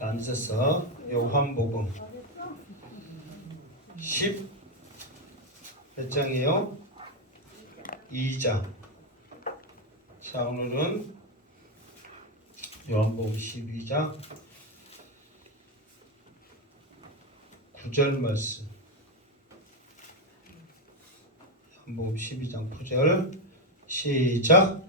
앉아서 요한복음 몇 장이에요? 2장. 자, 오늘은 요한복음 12장 9절 말씀. 요한복음 12장 9절 시작.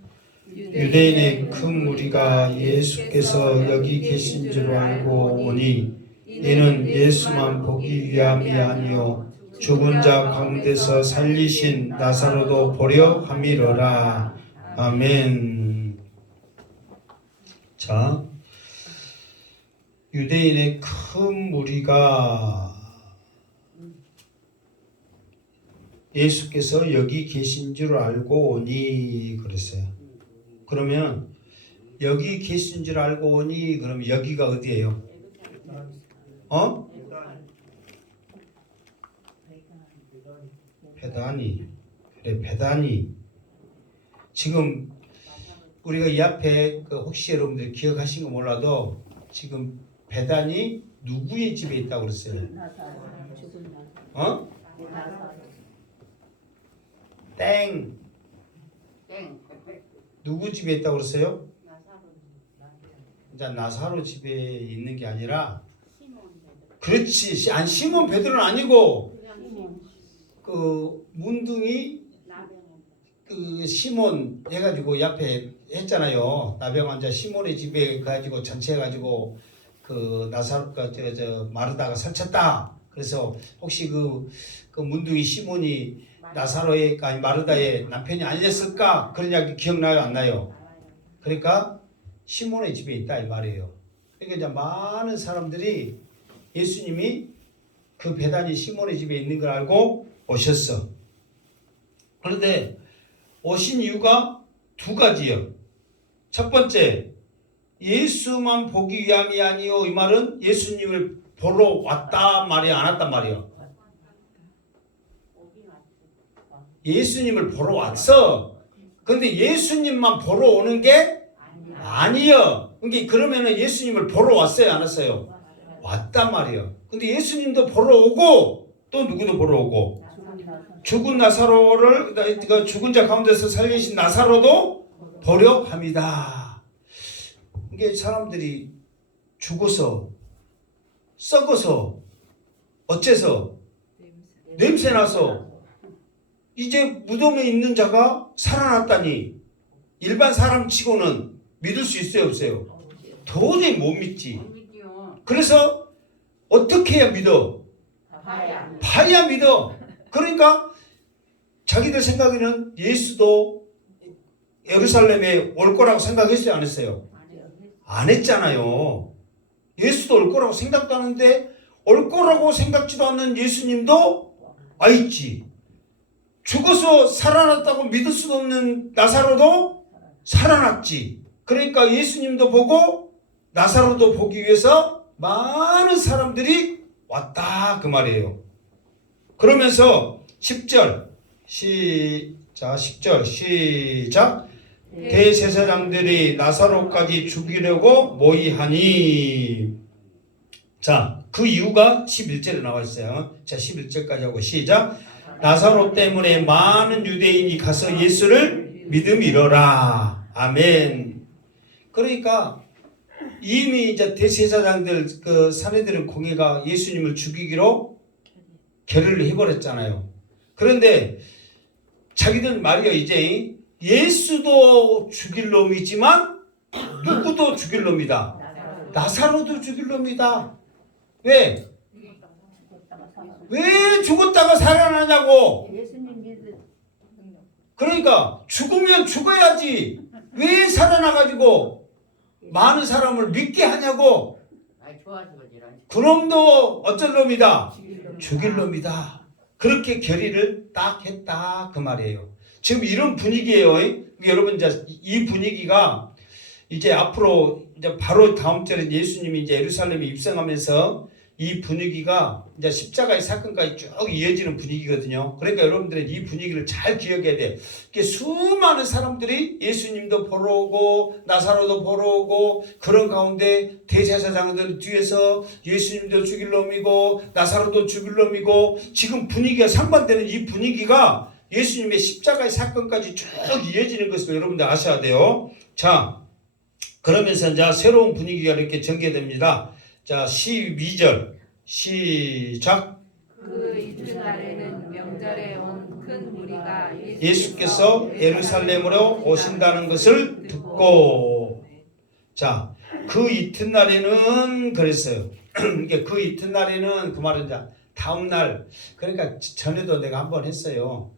유대인의 큰 무리가 예수께서 여기 계신 줄 알고 오니 이는 예수만 보기 위함이 아니요 죽은 자 가운데서 살리신 나사로도 보려 함이로라. 아멘. 자, 유대인의 큰 무리가 예수께서 여기 계신 줄 알고 오니 그랬어요. 그러면 여기 계신 줄 알고 오니 그럼 여기가 어디예요? 베다니. 그래, 베다니. 지금 우리가 이 앞에 혹시 여러분들이 기억하신 거 몰라도 지금 베다니 누구의 집에 있다고 그랬어요? 땡. 누구 집에 있다고 그랬어요? 이제 나사로 집에 있는 게 아니라, 그렇지. 아니, 시몬 베드로는 아니고 그 문둥이 그 시몬 해가지고 이 앞에 했잖아요. 나병 환자 시몬의 집에 가지고 전체해가지고 그 나사로가 저 마르다가 설쳤다. 그래서 혹시 그 문둥이 시몬이 나사로의 아니 마르다의 남편이 아니었을까? 그런 이야기 기억나요? 안 나요? 그러니까 시몬의 집에 있다 이 말이에요. 그러니까 이제 많은 사람들이 예수님이 그 베다니 시몬의 집에 있는 걸 알고 오셨어. 그런데 오신 이유가 두 가지요. 첫 번째, 예수만 보기 위함이 아니요. 이 말은 예수님을 보러 왔다 말이야, 안 왔단 말이야? 예수님을 보러 왔어. 그런데 예수님만 보러 오는 게 아니요. 그러니까 그러면은 예수님을 보러 왔어요, 안 왔어요? 왔단 말이에요. 근데 예수님도 보러 오고 또 누구도 보러 오고 죽은 나사로를 죽은 자 가운데서 살리신 나사로도 보려 합니다. 이게 사람들이 죽어서 썩어서 어째서 냄새나서 이제 무덤에 있는 자가 살아났다니 일반 사람 치고는 믿을 수 있어요, 없어요? 도저히 못 믿지. 그래서 어떻게 해야 믿어? 봐야 믿어. 그러니까 자기들 생각에는 예수도 예루살렘에 올 거라고 생각했어요, 안 했어요? 안 했잖아요. 예수도 올 거라고 생각도 하는데 올 거라고 생각지도 않는 예수님도 와 있지. 죽어서 살아났다고 믿을 수 없는 나사로도 살아났지. 그러니까 예수님도 보고 나사로도 보기 위해서 많은 사람들이 왔다 그 말이에요. 그러면서 10절 시작. 대제사장들이 나사로까지 죽이려고 모의하니. 자, 그 이유가 11절에 나와 있어요. 자, 11절까지 하고 시작. 나사로 때문에 많은 유대인이 가서 예수를 믿음이로라. 아멘. 그러니까 이미 이제 대제사장들 그 사내들은 공회가 예수님을 죽이기로 결의를 해버렸잖아요. 그런데 자기들 말이야 이제 예수도 죽일 놈이지만 누구도 죽일 놈이다. 나사로도 죽일 놈이다. 왜? 왜 죽었다가 살아나냐고. 그러니까 죽으면 죽어야지. 왜 살아나가지고 많은 사람을 믿게 하냐고. 그놈도 어쩔 놈이다. 죽일 놈이다. 그렇게 결의를 딱 했다 그 말이에요. 지금 이런 분위기예요. 여러분 이제 이 분위기가 이제 앞으로 이제 바로 다음 절에 예수님이 이제 예루살렘에 입성하면서 이 분위기가 이제 십자가의 사건까지 쭉 이어지는 분위기거든요. 그러니까 여러분들은 이 분위기를 잘 기억해야 돼. 이게 수많은 사람들이 예수님도 보러 오고 나사로도 보러 오고 그런 가운데 대제사장들 뒤에서 예수님도 죽일 놈이고 나사로도 죽일 놈이고 지금 분위기가 상반되는 이 분위기가 예수님의 십자가의 사건까지 쭉 이어지는 것을 여러분들 아셔야 돼요. 자, 그러면서 이제 새로운 분위기가 이렇게 전개됩니다. 자, 12절 시작. 그 이튿날에는 명절에 온 큰 무리가 예수께서 예루살렘으로 오신다는 것을 듣고. 자, 그 이튿날에는 그랬어요. 그 이튿날에는 그 말은 이제 다음 날, 그러니까 전에도 내가 한번 했어요.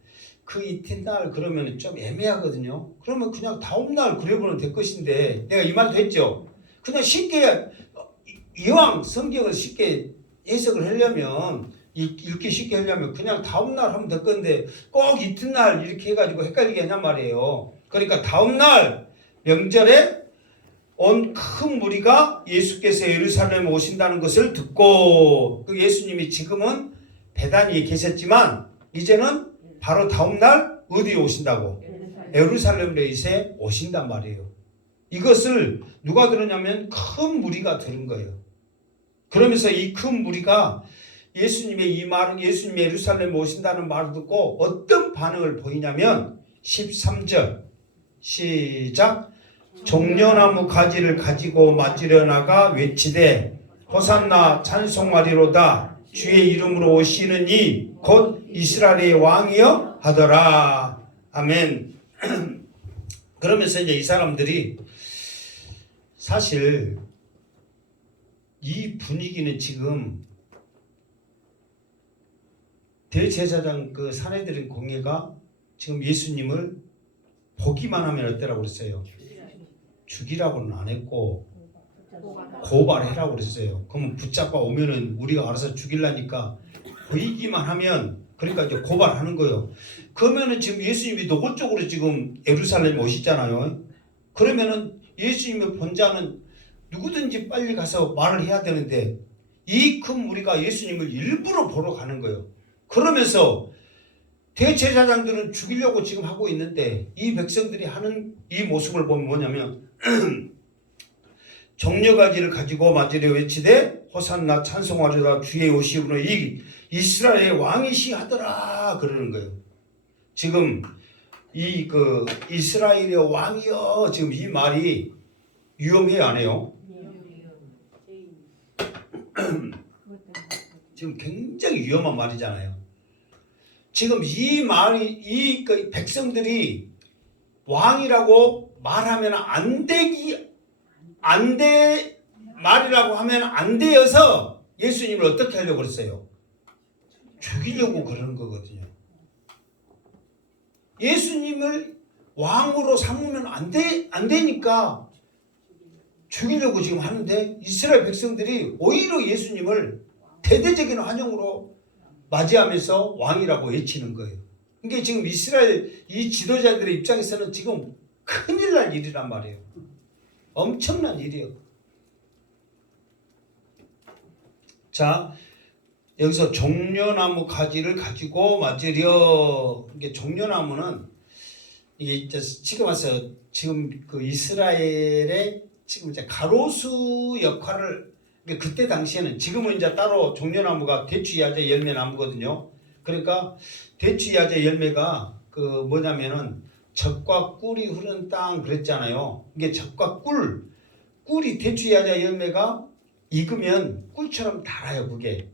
그 이튿날 그러면 좀 애매하거든요. 그러면 그냥 다음 날 그려보면 될 것인데 내가 이 말도 했죠. 그냥 쉽게 이왕 성경을 쉽게 해석을 하려면 읽기 쉽게 하려면 그냥 다음날 하면 될 건데 꼭 이튿날 이렇게 해가지고 헷갈리게 하냔 말이에요. 그러니까 다음날 명절에 온 큰 무리가 예수께서 예루살렘에 오신다는 것을 듣고, 그 예수님이 지금은 베다니에 계셨지만 이제는 바로 다음날 어디에 오신다고? 예루살렘에 이제 오신단 말이에요. 이것을 누가 들었냐면 큰 무리가 들은 거예요. 그러면서 이 큰 무리가 예수님의 이 말은 예수님이 예루살렘에 오신다는 말을 듣고 어떤 반응을 보이냐면 13절 시작. 종려나무 가지를 가지고 맞으려 나가 외치되 호산나 찬송하리로다 주의 이름으로 오시는 이 곧 이스라엘의 왕이여 하더라. 아멘. 그러면서 이제 이 사람들이 사실 이 분위기는 지금 대제사장 그 사내들인 공예가 지금 예수님을 보기만 하면 어때라고 그랬어요? 죽이라고는 안 했고 고발해라고 그랬어요. 그러면 붙잡아 오면은 우리가 알아서 죽이려니까 보이기만 하면, 그러니까 이제 고발하는 거예요. 그러면은 지금 예수님이 노골적으로 지금 예루살렘에 오시잖아요. 그러면은 예수님의 본자는 누구든지 빨리 가서 말을 해야 되는데 이 큰 무리가 예수님을 일부러 보러 가는 거예요. 그러면서 대제사장들은 죽이려고 지금 하고 있는데 이 백성들이 하는 이 모습을 보면 뭐냐면 종려가지를 가지고 맞으려 외치되 호산나 찬송하리로다 주의 오심으로 이 이스라엘의 왕이시 하더라 그러는 거예요. 지금 이 그 이스라엘의 왕이여, 지금 이 말이 위험해요, 안 해요? 지금 굉장히 위험한 말이잖아요. 지금 이 말이 이 그 백성들이 왕이라고 말하면 말이라고 하면 안 되어서 예수님을 어떻게 하려고 그랬어요? 죽이려고 그러는 거거든요. 예수님을 왕으로 삼으면 안 되니까 죽이려고 지금 하는데 이스라엘 백성들이 오히려 예수님을 대대적인 환영으로 맞이하면서 왕이라고 외치는 거예요. 이게 지금 이스라엘 이 지도자들의 입장에서는 지금 큰일 날 일이란 말이에요. 엄청난 일이에요. 자, 여기서 종려나무 가지를 가지고 맞으려. 이게 종려나무는 이게 지금 와서 지금 그 이스라엘의 지금 이제 가로수 역할을, 그때 당시에는, 지금은 이제 따로 종려나무가 대추야제 열매나무거든요. 그러니까 대추야제 열매가 그 뭐냐면은 젖과 꿀이 흐르는 땅 그랬잖아요. 이게 젖과 꿀이 대추야제 열매가 익으면 꿀처럼 달아요, 그게.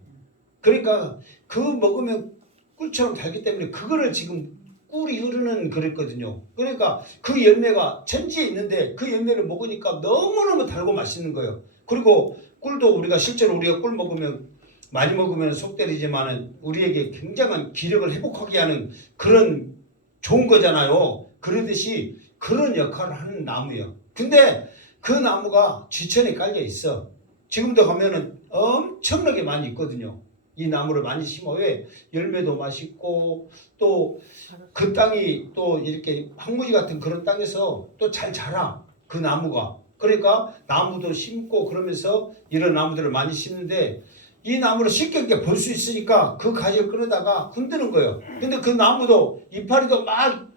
그러니까 그 먹으면 꿀처럼 달기 때문에 그거를 지금 꿀이 흐르는 그랬거든요. 그러니까 그 열매가 천지에 있는데 그 열매를 먹으니까 너무너무 달고 맛있는 거예요. 그리고 꿀도 실제로 우리가 꿀 먹으면 많이 먹으면 속 때리지만은 우리에게 굉장한 기력을 회복하게 하는 그런 좋은 거잖아요. 그러듯이 그런 역할을 하는 나무예요. 근데 그 나무가 지천에 깔려 있어. 지금도 가면은 엄청나게 많이 있거든요. 이 나무를 많이 심어. 왜? 열매도 맛있고 또 그 땅이 또 이렇게 황무지 같은 그런 땅에서 또 잘 자라, 그 나무가. 그러니까 나무도 심고 그러면서 이런 나무들을 많이 심는데 이 나무를 쉽게 이렇게 볼 수 있으니까 그 가지를 끌어다가 흔드는 거예요. 근데 그 나무도 이파리도 막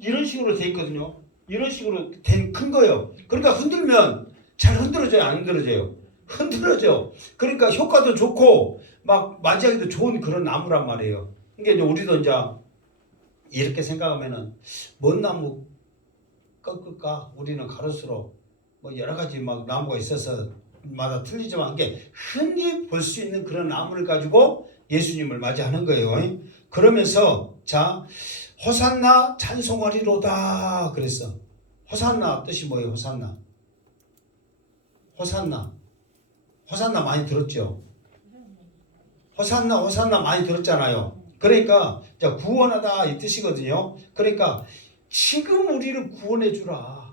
이런 식으로 돼 있거든요. 이런 식으로 된 큰 거예요. 그러니까 흔들면 잘 흔들어져요, 안 흔들어져요? 흔들어져. 그러니까 효과도 좋고 막 맞이하기도 좋은 그런 나무란 말이에요. 그러니까 이제 우리도 이제 이렇게 생각하면은 뭔 나무 꺾을까? 우리는 가로수로 뭐 여러 가지 막 나무가 있어서 마다 틀리지만 이게 흔히 볼 수 있는 그런 나무를 가지고 예수님을 맞이하는 거예요. 그러면서 자 호산나 찬송하리로다 그랬어. 호산나 뜻이 뭐예요? 호산나. 호산나. 호산나 많이 들었죠? 호산나 호산나 많이 들었잖아요. 그러니까 자 구원하다 이 뜻이거든요. 그러니까 지금 우리를 구원해 주라.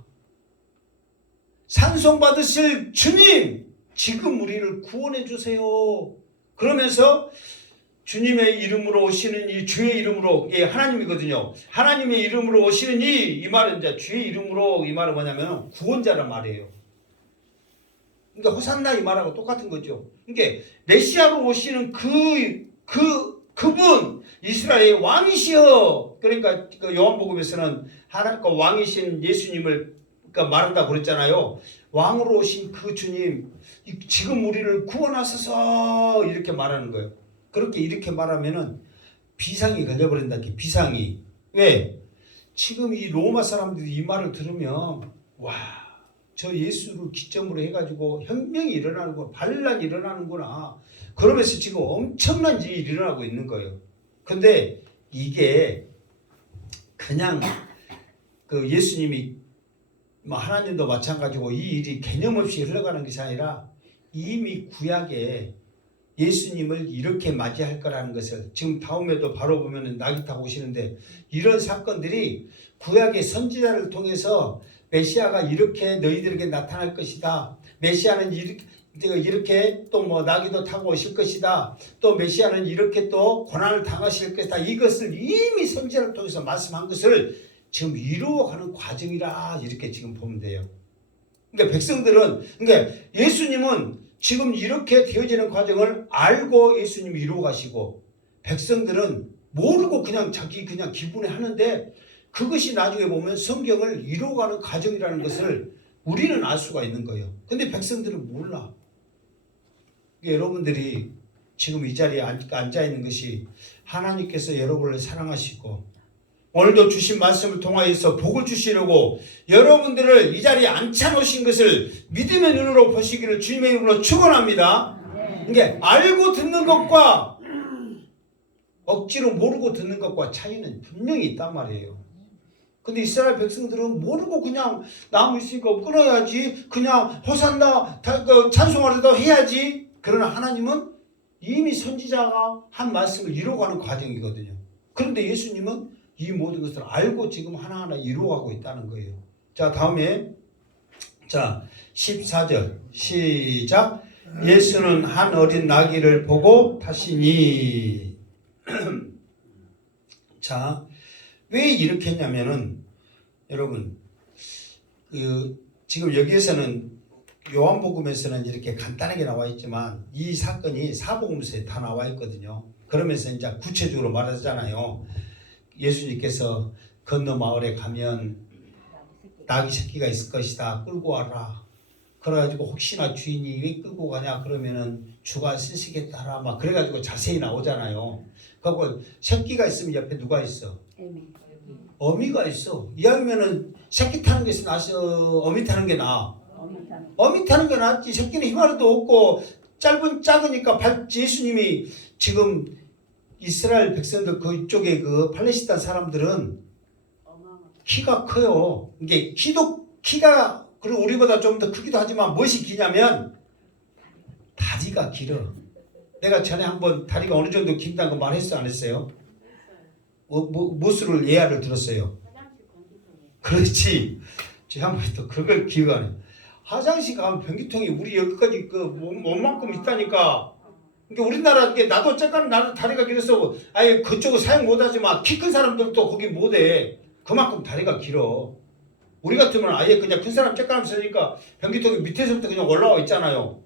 찬송 받으실 주님, 지금 우리를 구원해 주세요. 그러면서 주님의 이름으로 오시는 이 주의 이름으로 예, 하나님이거든요. 하나님의 이름으로 오시는 이 말은 이제 주의 이름으로 이 말은 뭐냐면 구원자란 말이에요. 그러니까 호산나 이 말하고 똑같은 거죠. 그러니까 메시아로 오시는 그분 이스라엘의 왕이시여. 그러니까 그 요한복음에서는 하나님 그 왕이신 예수님을 그러니까 말한다고 그랬잖아요. 왕으로 오신 그 주님 지금 우리를 구원하소서 이렇게 말하는 거예요. 그렇게 이렇게 말하면은 비상이 걸려버린다. 비상이. 왜? 지금 이 로마 사람들이 이 말을 들으면 와, 저 예수를 기점으로 해가지고 혁명이 일어나는구나, 반란이 일어나는구나. 그러면서 지금 엄청난 일이 일어나고 있는 거예요. 근데 이게 그냥 그 예수님이 뭐 하나님도 마찬가지고 이 일이 개념 없이 흘러가는 것이 아니라 이미 구약에 예수님을 이렇게 맞이할 거라는 것을 지금 다음에도 바로 보면은 낙이 타고 오시는데 이런 사건들이 구약의 선지자를 통해서 메시아가 이렇게 너희들에게 나타날 것이다. 메시아는 이렇게 또 뭐 나귀도 타고 오실 것이다. 또 메시아는 이렇게 또 고난을 당하실 것이다. 이것을 이미 선지자를 통해서 말씀한 것을 지금 이루어가는 과정이라 이렇게 지금 보면 돼요. 그러니까 백성들은 그러니까 예수님은 지금 이렇게 되어지는 과정을 알고 예수님이 이루어 가시고 백성들은 모르고 그냥 자기 그냥 기분에 하는데 그것이 나중에 보면 성경을 이루어가는 과정이라는 것을 우리는 알 수가 있는 거예요. 근데 백성들은 몰라. 여러분들이 지금 이 자리에 앉아 있는 것이 하나님께서 여러분을 사랑하시고 오늘도 주신 말씀을 통하여서 복을 주시려고 여러분들을 이 자리에 앉혀놓으신 것을 믿음의 눈으로 보시기를 주님의 이름으로 축원합니다. 이게 알고 듣는 것과 억지로 모르고 듣는 것과 차이는 분명히 있단 말이에요. 근데 이스라엘 백성들은 모르고 그냥 나무 있으니까 끊어야지, 그냥 호산나 찬송하려도 해야지. 그러나 하나님은 이미 선지자가 한 말씀을 이루어가는 과정이거든요. 그런데 예수님은 이 모든 것을 알고 지금 하나하나 이루어가고 있다는 거예요. 자, 다음에 자 14절 시작. 예수는 한 어린 나귀를 보고 타시니. 자, 왜 이렇게 했냐면은 여러분 지금 여기에서는 요한복음에서는 이렇게 간단하게 나와 있지만 이 사건이 사복음서에 다 나와 있거든요. 그러면서 이제 구체적으로 말하잖아요. 예수님께서 건너 마을에 가면 나귀 새끼가 있을 것이다. 끌고 와라. 그래가지고 혹시나 주인이 왜 끌고 가냐 그러면은 주가 쓰시겠다라 막 그래가지고 자세히 나오잖아요. 그리고 새끼가 있으면 옆에 누가 있어? 어미가 있어. 이왕이면은 새끼 타는 게 나서 어미 타는 게 나아. 어미 타는 게 낫지. 새끼는 힘아래도 없고 작으니까 예수님이 지금 이스라엘 백성들 그쪽에 그 팔레스타인 사람들은 키가 커요. 이게 키가 그리고 우리보다 좀 더 크기도 하지만 무엇이 기냐면 다리가 길어. 내가 전에 한번 다리가 어느 정도 긴다는 거 말했어 안 했어요? 무엇을 예화를 들었어요? 그렇지. 제가 한번 또 그걸 기억하네. 화장실 가면 변기통이 우리 여기까지 그 몸만큼 있다니까. 그러니까 우리나라 나도 어쨌거나 나는 다리가 길어서 아예 그쪽을 사용 못하지만 키 큰 사람들도 거기 못해. 그만큼 다리가 길어. 우리 같으면 아예 그냥 큰 사람 쬐까람 쓰니까 변기통이 밑에서부터 그냥 올라와 있잖아요.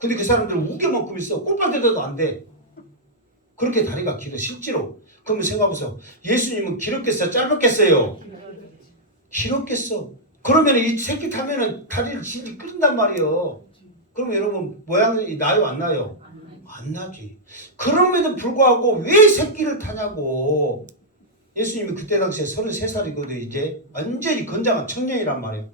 근데 그 사람들 우겨만큼 있어. 꽃밭에도 안 돼. 그렇게 다리가 길어 실제로. 그러면 생각해보세요. 예수님은 길었겠어요? 짧았겠어요? 길었겠어. 그러면 이 새끼 타면은 다리를 진짜 끓인단 말이에요. 그럼 여러분 모양이 나요 안 나요? 안 나지. 그럼에도 불구하고 왜 새끼를 타냐고. 예수님이 그때 당시에 33살이거든. 이제 완전히 건장한 청년이란 말이에요.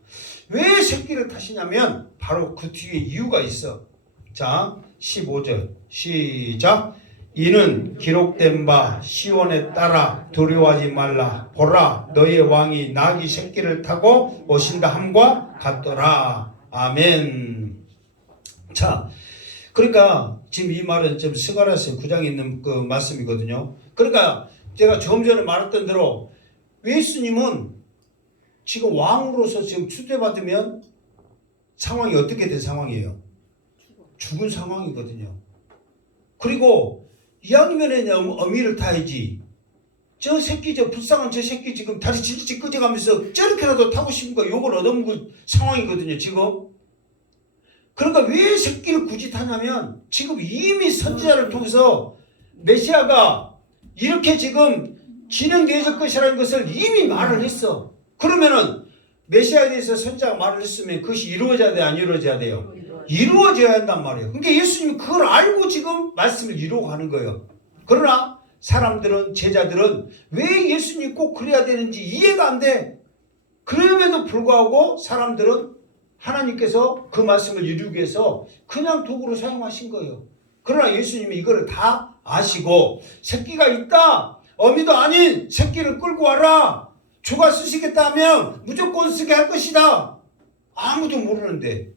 왜 새끼를 타시냐면 바로 그 뒤에 이유가 있어. 자 15절 시작. 이는 기록된 바 시온에 따라 두려워하지 말라. 보라 너의 왕이 나귀 새끼를 타고 오신다 함과 같더라. 아멘. 자, 그러니까 지금 이 말은 지금 스가랴서 9장에 있는 그 말씀이거든요. 그러니까 제가 좀 전에 말했던 대로 예수님은 지금 왕으로서 지금 추대받으면 상황이 어떻게 된 상황이에요? 죽은 상황이거든요. 그리고 이왕이면 어미를 타야지. 저 새끼, 저 불쌍한 저 새끼 지금 다리 질질 끄져가면서 저렇게라도 타고 싶은 거 욕을 얻어먹은 상황이거든요, 지금. 그러니까 왜 새끼를 굳이 타냐면 지금 이미 선지자를 통해서 메시아가 이렇게 지금 진행되어질 것이라는 것을 이미 말을 했어. 그러면은 메시아에 대해서 선지자가 말을 했으면 그것이 이루어져야 돼, 안 이루어져야 돼요? 이루어져야 한단 말이에요. 그러니까 예수님이 그걸 알고 지금 말씀을 이루고 가는 거예요. 그러나 사람들은, 제자들은 왜 예수님이 꼭 그래야 되는지 이해가 안 돼. 그럼에도 불구하고 사람들은 하나님께서 그 말씀을 이루기 위해서 그냥 도구로 사용하신 거예요. 그러나 예수님이 이거를 다 아시고 새끼가 있다. 어미도 아닌 새끼를 끌고 와라. 주가 쓰시겠다 하면 무조건 쓰게 할 것이다. 아무도 모르는데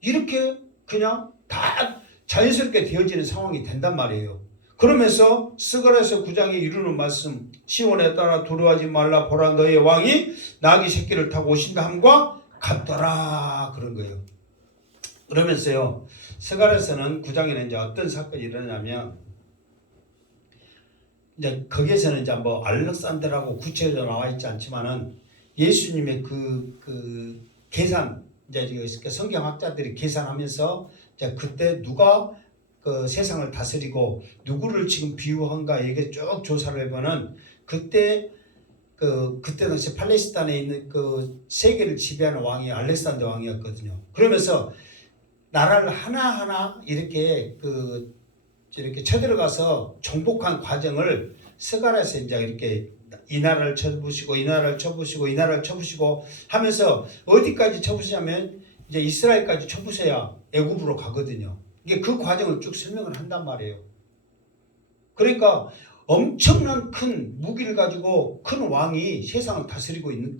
이렇게 그냥 다 자연스럽게 되어지는 상황이 된단 말이에요. 그러면서 스가랴서 9장에 이루는 말씀 시온에 따라 두려워하지 말라. 보라 너의 왕이 나귀 새끼를 타고 오신다 함과 같더라 그런 거예요. 그러면서요 스가랴서는 9장에는 이제 어떤 사건이 일어나냐면 이제 거기에서는 이제 뭐 알렉산더라고 구체적으로 나와 있지 않지만은 예수님의 그 계산 이제 성경학자들이 계산하면서 이제 그때 누가 그 세상을 다스리고 누구를 지금 비유한가 이게 쭉 조사를 해보면 그때 당시 팔레스타인에 있는 그 세계를 지배하는 왕이 알렉산더 왕이었거든요. 그러면서 나라를 하나하나 이렇게 쳐들어가서 정복한 과정을 스가랴서 이제 이렇게 이 나라를 쳐부시고 이 나라를 쳐부시고 이 나라를 쳐부시고 하면서 어디까지 쳐부시냐면 이제 이스라엘까지 쳐부셔야 애굽으로 가거든요. 이게 그 과정을 쭉 설명을 한단 말이에요. 그러니까 엄청난 큰 무기를 가지고 큰 왕이 세상을 다스리고 있는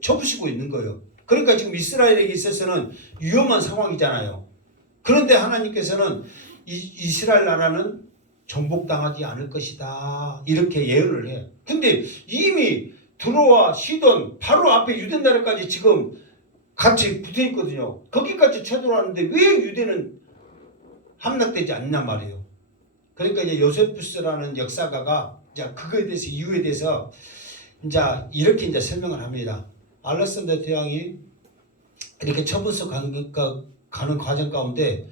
쳐부시고 있는 거예요. 그러니까 지금 이스라엘에게 있어서는 위험한 상황이잖아요. 그런데 하나님께서는 이스라엘 나라는 정복당하지 않을 것이다 이렇게 예언을 해요. 근데 이미 두로와 시돈 바로 앞에 유대 나라까지 지금 같이 붙어 있거든요. 거기까지 쳐들어왔는데 왜 유대는 함락되지 않냔 말이에요. 그러니까 이제 요세푸스라는 역사가가 이제 그거에 대해서 이유에 대해서 이제 이렇게 이제 설명을 합니다. 알렉산더 대왕이 이렇게 쳐부서 가는 과정 가운데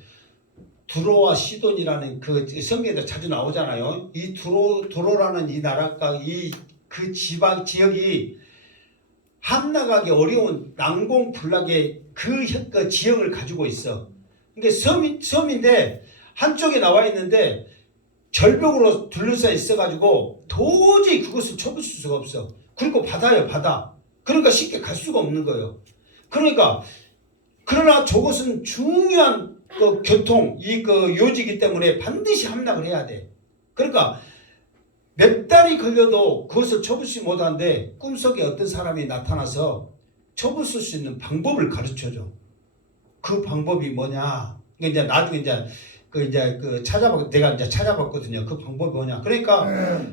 두로와 시돈이라는 그 성경에도 자주 나오잖아요. 이 두로라는 이 나라가 그 지방 지역이 함락하기 어려운 난공불락의 그 지형을 가지고 있어. 이게 섬인데 한쪽에 나와 있는데 절벽으로 둘러싸여 있어가지고 도저히 그것을 쳐부술 수가 없어. 그리고 바다예요, 바다. 그러니까 쉽게 갈 수가 없는 거예요. 그러나 저것은 중요한 그 교통, 요지이기 때문에 반드시 함락을 해야 돼. 그러니까 몇 달이 걸려도 그것을 쳐부수지 못하는데 꿈속에 어떤 사람이 나타나서 쳐부술 수 있는 방법을 가르쳐줘. 그 방법이 뭐냐? 이제 나중에 내가 찾아봤거든요. 그 방법이 뭐냐? 그러니까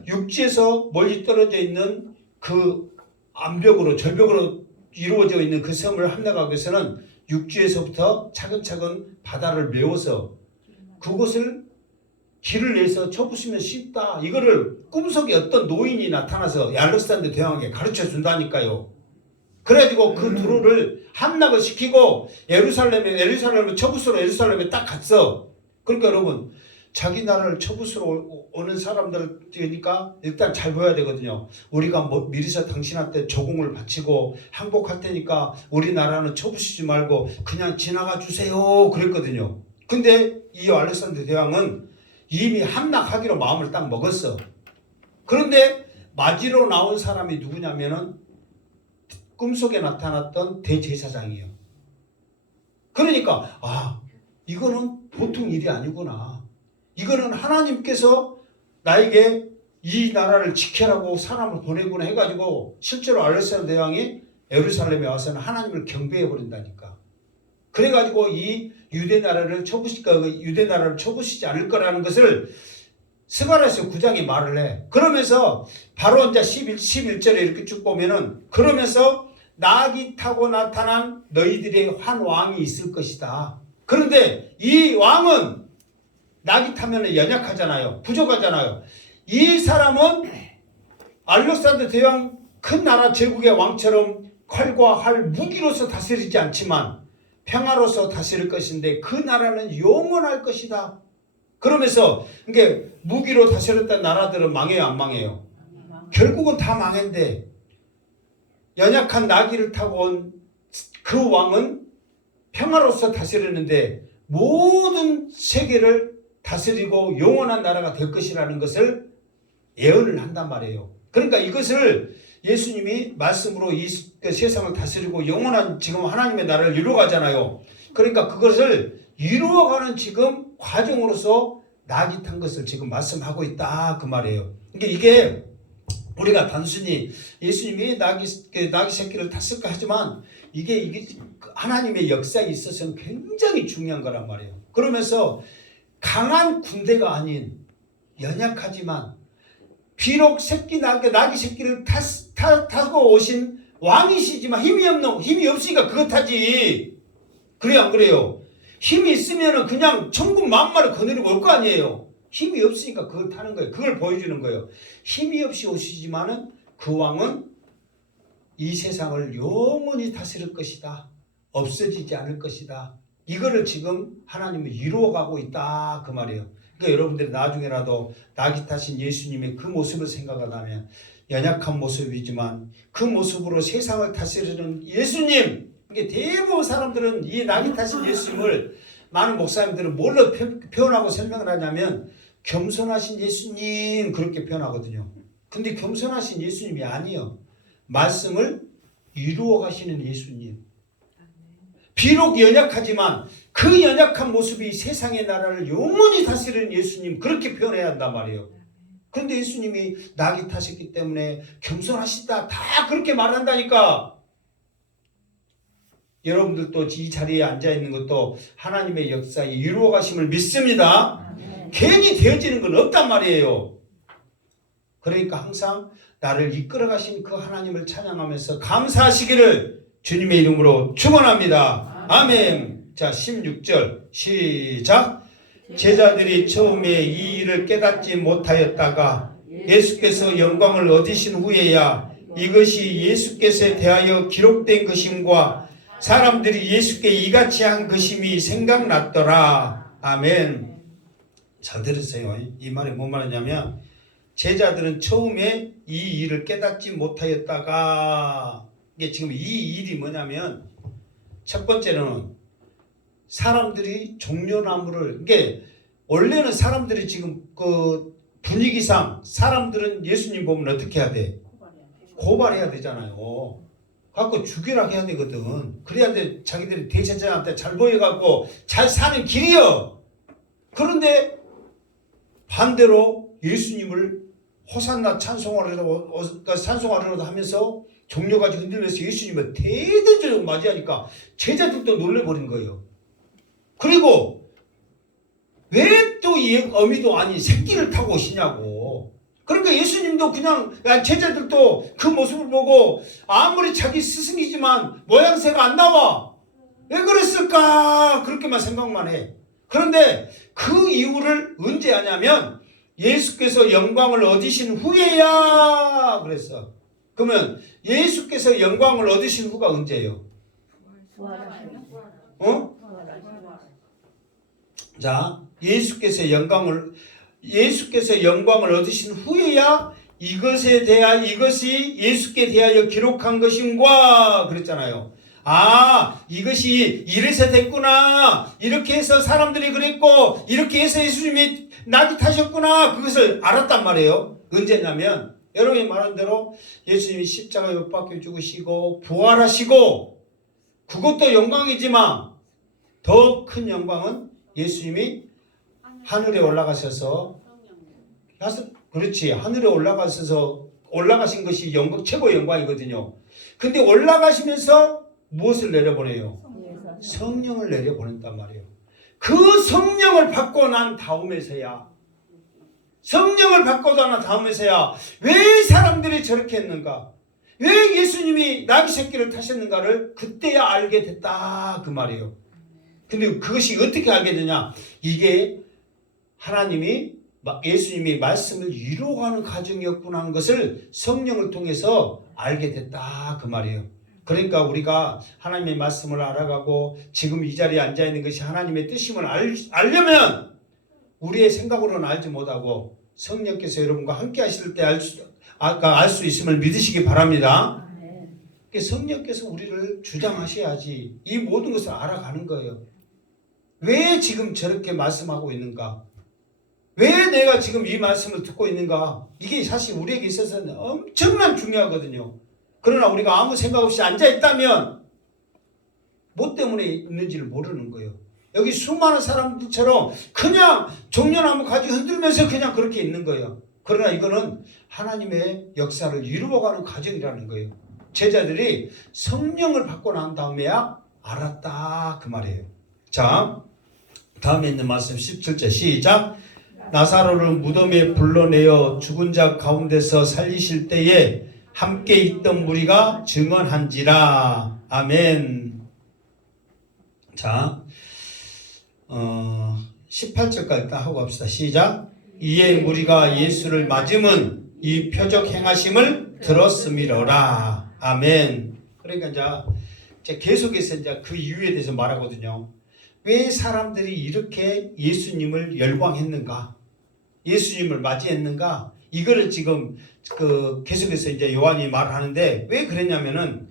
육지에서 멀리 떨어져 있는 그 암벽으로 절벽으로 이루어져 있는 그 섬을 함락하기 위해서는 육지에서부터 차근차근 바다를 메워서 그곳을 길을 내서 쳐부시면 쉽다. 이거를 꿈속에 어떤 노인이 나타나서 알렉산더 대왕에게 가르쳐 준다니까요. 그래가지고 그 두루를 함락을 시키고 예루살렘을 처부수로 예루살렘에 딱 갔어. 그러니까 여러분, 자기 나라를 처부수로 오는 사람들이니까 일단 잘 보여야 되거든요. 우리가 뭐 미리서 당신한테 조공을 바치고 항복할 테니까 우리나라는 처부시지 말고 그냥 지나가 주세요. 그랬거든요. 근데 이 알렉산더 대왕은 이미 함락하기로 마음을 딱 먹었어. 그런데 맞이로 나온 사람이 누구냐면은 꿈속에 나타났던 대제사장이에요. 그러니까 이거는 보통 일이 아니구나. 이거는 하나님께서 나에게 이 나라를 지켜라고 사람을 보내구나 해가지고 실제로 알렉산더 대왕이 예루살렘에 와서는 하나님을 경배해 버린다니까. 그래가지고 이 유대 나라를 쳐부시지 않을 거라는 것을 스가랴서 9장에 말을 해. 그러면서 바로 이제 11절에 이렇게 쭉 보면은 그러면서 낙이 타고 나타난 너희들의 한 왕이 있을 것이다. 그런데 이 왕은 낙이 타면 연약하잖아요. 부족하잖아요. 이 사람은 알렉산더 대왕 큰 나라 제국의 왕처럼 칼과 활 무기로서 다스리지 않지만 평화로서 다스릴 것인데 그 나라는 영원할 것이다. 그러면서 이게 무기로 다스렸던 나라들은 망해요, 안 망해요? 결국은 다 망했는데 연약한 나귀를 타고 온 그 왕은 평화로서 다스렸는데 모든 세계를 다스리고 영원한 나라가 될 것이라는 것을 예언을 한단 말이에요. 그러니까 이것을 예수님이 말씀으로 이 세상을 다스리고 영원한 지금 하나님의 나라를 이루어가잖아요. 그러니까 그것을 이루어가는 지금 과정으로서 낙이 탄 것을 지금 말씀하고 있다 그 말이에요. 그러니까 이게 우리가 단순히 예수님이 낙이 새끼를 탔을까 하지만 이게 하나님의 역사에 있어서는 굉장히 중요한 거란 말이에요. 그러면서 강한 군대가 아닌 연약하지만 비록 낙이 새끼를 타고 오신 왕이시지만 힘이 없으니까 그거 타지. 그래요, 안 그래요? 힘이 있으면은 그냥 천국 만마를 거느리고 올 거 아니에요. 힘이 없으니까 그걸 타는 거예요. 그걸 보여주는 거예요. 힘이 없이 오시지만은 그 왕은 이 세상을 영원히 다스릴 것이다. 없어지지 않을 것이다. 이거를 지금 하나님은 이루어가고 있다 그 말이에요. 그러니까 여러분들이 나중에라도 낙이 타신 예수님의 그 모습을 생각하면 연약한 모습이지만 그 모습으로 세상을 다스리는 예수님. 이게 대부분 사람들은 이 낙이 타신 예수님을 많은 목사님들은 뭘로 표현하고 설명을 하냐면 겸손하신 예수님 그렇게 표현하거든요. 근데 겸손하신 예수님이 아니에요. 말씀을 이루어 가시는 예수님. 비록 연약하지만 그 연약한 모습이 세상의 나라를 영원히 다스리는 예수님 그렇게 표현해야 한단 말이에요. 그런데 예수님이 낙이 타셨기 때문에 겸손하시다 다 그렇게 말한다니까. 여러분들도 이 자리에 앉아있는 것도 하나님의 역사에 이루어 가심을 믿습니다. 괜히 되어지는 건 없단 말이에요. 그러니까 항상 나를 이끌어 가신 그 하나님을 찬양하면서 감사하시기를 주님의 이름으로 축원합니다. 아멘. 자, 16절 시작. 제자들이 처음에 이 일을 깨닫지 못하였다가 예수께서 영광을 얻으신 후에야 이것이 예수께서 대하여 기록된 것임과 사람들이 예수께 이같이 한 것임이 생각났더라. 아멘. 잘 들으세요. 이 말이 뭔 말이냐면 제자들은 처음에 이 일을 깨닫지 못하였다가 이게 지금 이 일이 뭐냐면 첫 번째는 사람들이 종려나무를 이게 원래는 사람들이 지금 그 분위기상 사람들은 예수님 보면 어떻게 해야 돼? 고발해야 되잖아요. 갖고 죽이라 해야 되거든. 그래야 돼 자기들이 대제사장한테 잘 보여갖고 잘 사는 길이요. 그런데 반대로 예수님을 호산나 찬송하려고 하면서 종려가지 흔들면서 예수님을 대대적으로 맞이하니까 제자들도 놀래버린 거예요. 그리고 왜 또 이 어미도 아닌 새끼를 타고 오시냐고. 그러니까 예수님도 그냥 제자들도 그 모습을 보고 아무리 자기 스승이지만 모양새가 안 나와. 왜 그랬을까? 그렇게만 생각만 해. 그런데 그 이유를 언제 하냐면 예수께서 영광을 얻으신 후에야 그랬어. 그러면 예수께서 영광을 얻으신 후가 언제예요? 어? 자, 예수께서 영광을 얻으신 후에야 이것이 예수께 대하여 기록한 것인가 그랬잖아요. 아, 이것이 이래서 됐구나. 이렇게 해서 사람들이 그랬고 이렇게 해서 예수님이 낙이 타셨구나. 그것을 알았단 말이에요. 언제냐면 여러분이 말한 대로 예수님이 십자가에 못 박혀 죽으시고 부활하시고 그것도 영광이지만 더 큰 영광은 예수님이 하늘에 올라가셔서 그렇지 하늘에 올라가신 것이 최고의 영광이거든요. 근데 올라가시면서 무엇을 내려보내요? 성령을 내려보낸단 말이에요. 그 성령을 받고 난 다음에서야 왜 사람들이 저렇게 했는가? 왜 예수님이 나귀 새끼를 타셨는가를 그때야 알게 됐다 그 말이에요. 근데 그것이 어떻게 알게 되냐? 이게 예수님이 말씀을 이루어가는 과정이었구나 하는 것을 성령을 통해서 알게 됐다 그 말이에요. 그러니까 우리가 하나님의 말씀을 알아가고 지금 이 자리에 앉아있는 것이 하나님의 뜻임을 알려면 우리의 생각으로는 알지 못하고 성령께서 여러분과 함께 하실 때 알 수 있음을 믿으시기 바랍니다. 성령께서 우리를 주장하셔야지 이 모든 것을 알아가는 거예요. 왜 지금 저렇게 말씀하고 있는가? 왜 내가 지금 이 말씀을 듣고 있는가? 이게 사실 우리에게 있어서는 엄청난 중요하거든요. 그러나 우리가 아무 생각 없이 앉아있다면 뭐 때문에 있는지를 모르는 거예요. 여기 수많은 사람들처럼 그냥 종려나무 가지 흔들면서 그냥 그렇게 있는 거예요. 그러나 이거는 하나님의 역사를 이루어가는 과정이라는 거예요. 제자들이 성령을 받고 난 다음에야 알았다 그 말이에요. 자, 다음에 있는 말씀 17절 시작. 나사로를 무덤에 불러내어 죽은 자 가운데서 살리실 때에 함께 있던 무리가 증언한지라. 아멘. 자, 18절까지 딱 하고 갑시다. 시작. 이에 무리가 예수를 맞음은 이 표적 행하심을 들었음이로라. 아멘. 그러니까 이제 계속해서 이제 그 이유에 대해서 말하거든요. 왜 사람들이 이렇게 예수님을 열광했는가? 예수님을 맞이했는가? 이거를 지금 계속해서 이제 요한이 말하는데 왜 그랬냐면은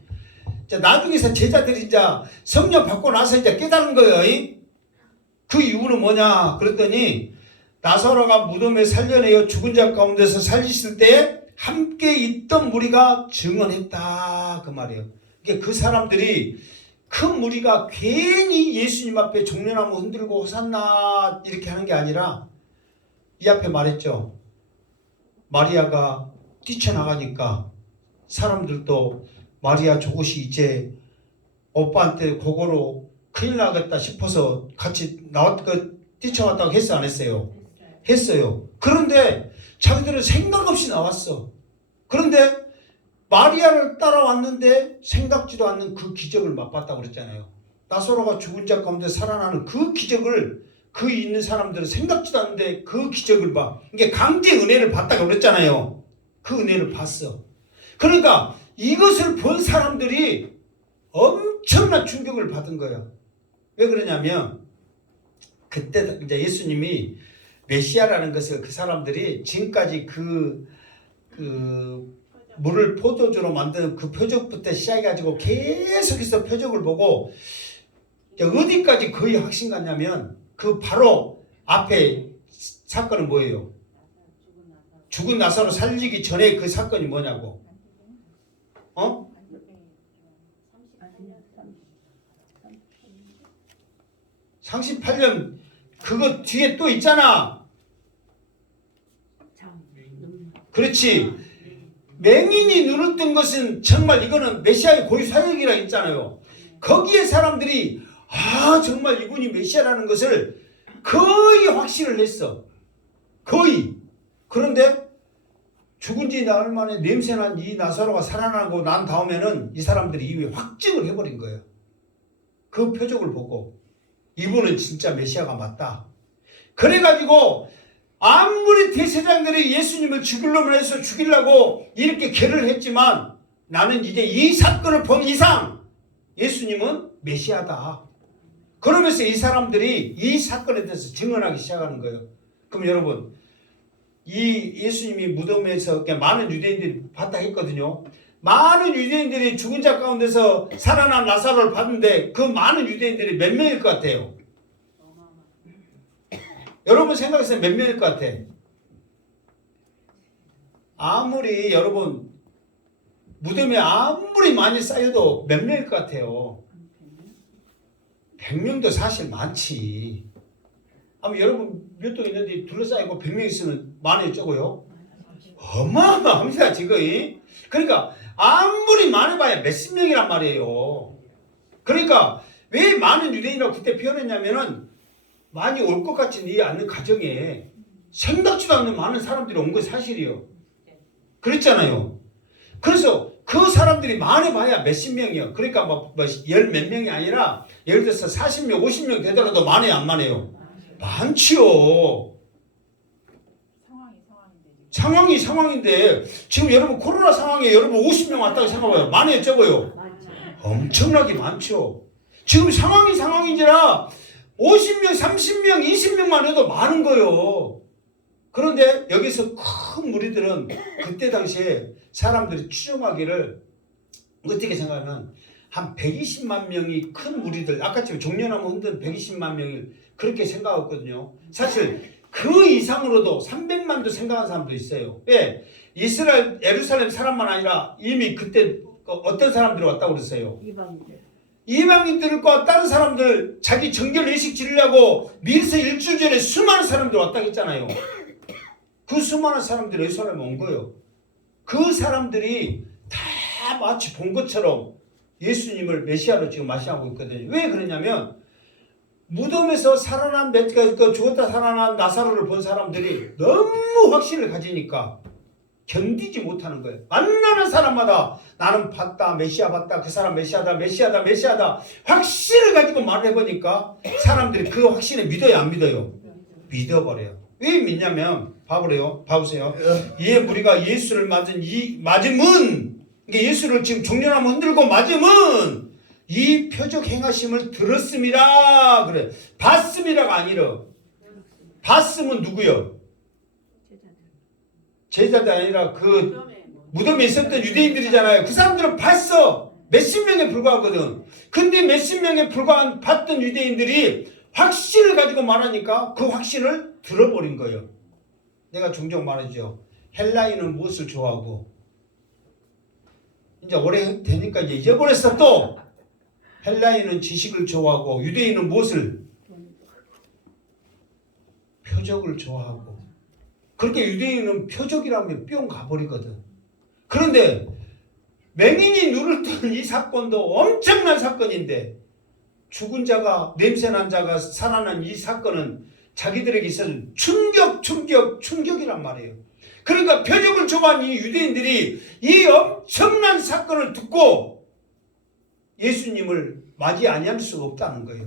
나중에서 제자들이 이제 성령 받고 나서 이제 깨달은 거예요. 그 이유는 뭐냐? 그랬더니 나사로가 무덤에 살려내어 죽은 자 가운데서 살리실 때에 함께 있던 무리가 증언했다 그 말이에요. 그러니까 그 사람들이 큰 무리가 괜히 예수님 앞에 종려나무 흔들고 호산나 이렇게 하는 게 아니라 이 앞에 말했죠. 마리아가 뛰쳐나가니까 사람들도 마리아 저것이 이제 오빠한테 그거로 큰일 나겠다 싶어서 같이 뛰쳐왔다고 했어 안 했어요? 했어요. 그런데 자기들은 생각 없이 나왔어. 그런데 마리아를 따라왔는데 생각지도 않는 그 기적을 맛봤다고 그랬잖아요. 나사로가 죽은 자 가운데 살아나는 그 기적을 그 있는 사람들은 생각지도 않는데 그 기적을 봐. 이게 강제 은혜를 봤다고 그랬잖아요. 그 은혜를 봤어. 그러니까 이것을 본 사람들이 엄청난 충격을 받은 거예요. 왜 그러냐면 그때 이제 예수님이 메시아라는 것을 그 사람들이 지금까지 그 물을 포도주로 만드는 그 표적부터 시작해가지고 계속해서 표적을 보고 어디까지 거의 확신 갔냐면 그 바로 앞에 사건은 뭐예요? 죽은 나사로 살리기 전에 그 사건이 뭐냐고? 38년 그거 뒤에 또 있잖아. 그렇지. 맹인이 눈을 뜬 것은 정말 이거는 메시아의 고유 사역이라 했잖아요. 거기에 사람들이 정말 이분이 메시아라는 것을 거의 확신을 했어. 거의. 그런데 죽은 지 나흘 만에 냄새난 이 나사로가 살아나고 난 다음에는 이 사람들이 이미 확증을 해버린 거예요. 그 표적을 보고 이분은 진짜 메시아가 맞다. 그래가지고 아무리 대제사장들이 예수님을 죽이려고 해서 죽이려고 이렇게 괴를 했지만 나는 이제 이 사건을 본 이상 예수님은 메시아다. 그러면서 이 사람들이 이 사건에 대해서 증언하기 시작하는 거예요. 그럼 여러분, 이 예수님이 무덤에서 많은 유대인들이 봤다 했거든요. 많은 유대인들이 죽은 자 가운데서 살아난 나사로를 봤는데 그 많은 유대인들이 몇 명일 것 같아요? 여러분 생각해서 몇 명일 것 같아? 아무리 여러분 무덤에 아무리 많이 쌓여도 몇 명일 것 같아요? 100명도 사실 많지. 아마 여러분 몇 동 있는데 둘러싸이고 100명 있으면 많아요, 적어요? 어마어마합니다 지금. 그러니까 아무리 많아봐야 몇십 명이란 말이에요. 그러니까 왜 많은 유대인이라고 그때 표현했냐면은 많이 올 것 같지 않는 가정에 생각지도 않는 많은 사람들이 온 건 사실이에요. 그랬잖아요. 그래서 그 사람들이 많아봐야 몇십 명이요. 그러니까 열 몇 명이 아니라 예를 들어서 40명, 50명 되더라도 많아요, 안 많아요? 많지요. 상황인데 지금 여러분 코로나 상황에 여러분 50명 왔다고 생각해봐요. 많아요, 적어요? 엄청나게 많죠. 지금 상황인지라 50명, 30명, 20명만 해도 많은 거예요. 그런데 여기서 큰 무리들은 그때 당시에 사람들이 추정하기를 어떻게 생각하면 한 120만 명이 큰 무리들, 아까 지금 종려나무 흔든 120만 명을 그렇게 생각했거든요. 사실 그 이상으로도 300만도 생각한 사람도 있어요. 왜? 이스라엘, 예루살렘 사람만 아니라 이미 그때 어떤 사람들이 왔다고 그랬어요? 이방인들과 다른 사람들, 자기 정결 의식 지르려고 밀서 일주일 전에 수많은 사람들 왔다고 했잖아요. 그 수많은 사람들이 예루살렘에 온 거예요. 그 사람들이 다 마치 본 것처럼 예수님을 메시아로 지금 말씀하고 있거든요. 왜 그러냐면 무덤에서 살아난 죽었다 살아난 나사로를 본 사람들이 너무 확신을 가지니까 견디지 못하는 거예요. 만나는 사람마다 나는 봤다, 메시아 봤다, 그 사람 메시아다 확신을 가지고 말을 해보니까 사람들이 그 확신에 믿어요, 안 믿어요? 믿어버려요. 왜 믿냐면 봐보세요. 이 무리가 예수를 맞음은 예수를 지금 종려나무 흔들고 맞음은 이 표적 행하심을 들었음이라 그래. 봤음이라가 아니라 봤음은 누구요? 제자들 아니라 그 무덤에 있었던 유대인들이잖아요. 그 사람들은 봤어. 몇십 명에 불과하거든. 근데 몇십 명에 불과한 봤던 유대인들이 확신을 가지고 말하니까 그 확신을 들어버린 거예요. 내가 종종 말하죠. 헬라인은 무엇을 좋아하고 이제 오래 되니까 이제 잊어버렸어. 또 헬라인은 지식을 좋아하고 유대인은 무엇을? 표적을 좋아하고. 그렇게 유대인은 표적이라면 뿅 가버리거든. 그런데 맹인이 눈을 뜬 이 사건도 엄청난 사건인데 죽은 자가 냄새난 자가 살아난 이 사건은 자기들에게 있어서 충격이란 말이에요. 그러니까 표적을 좋아하는 이 유대인들이 이 엄청난 사건을 듣고 예수님을 맞이 아니할 수가 없다는 거예요.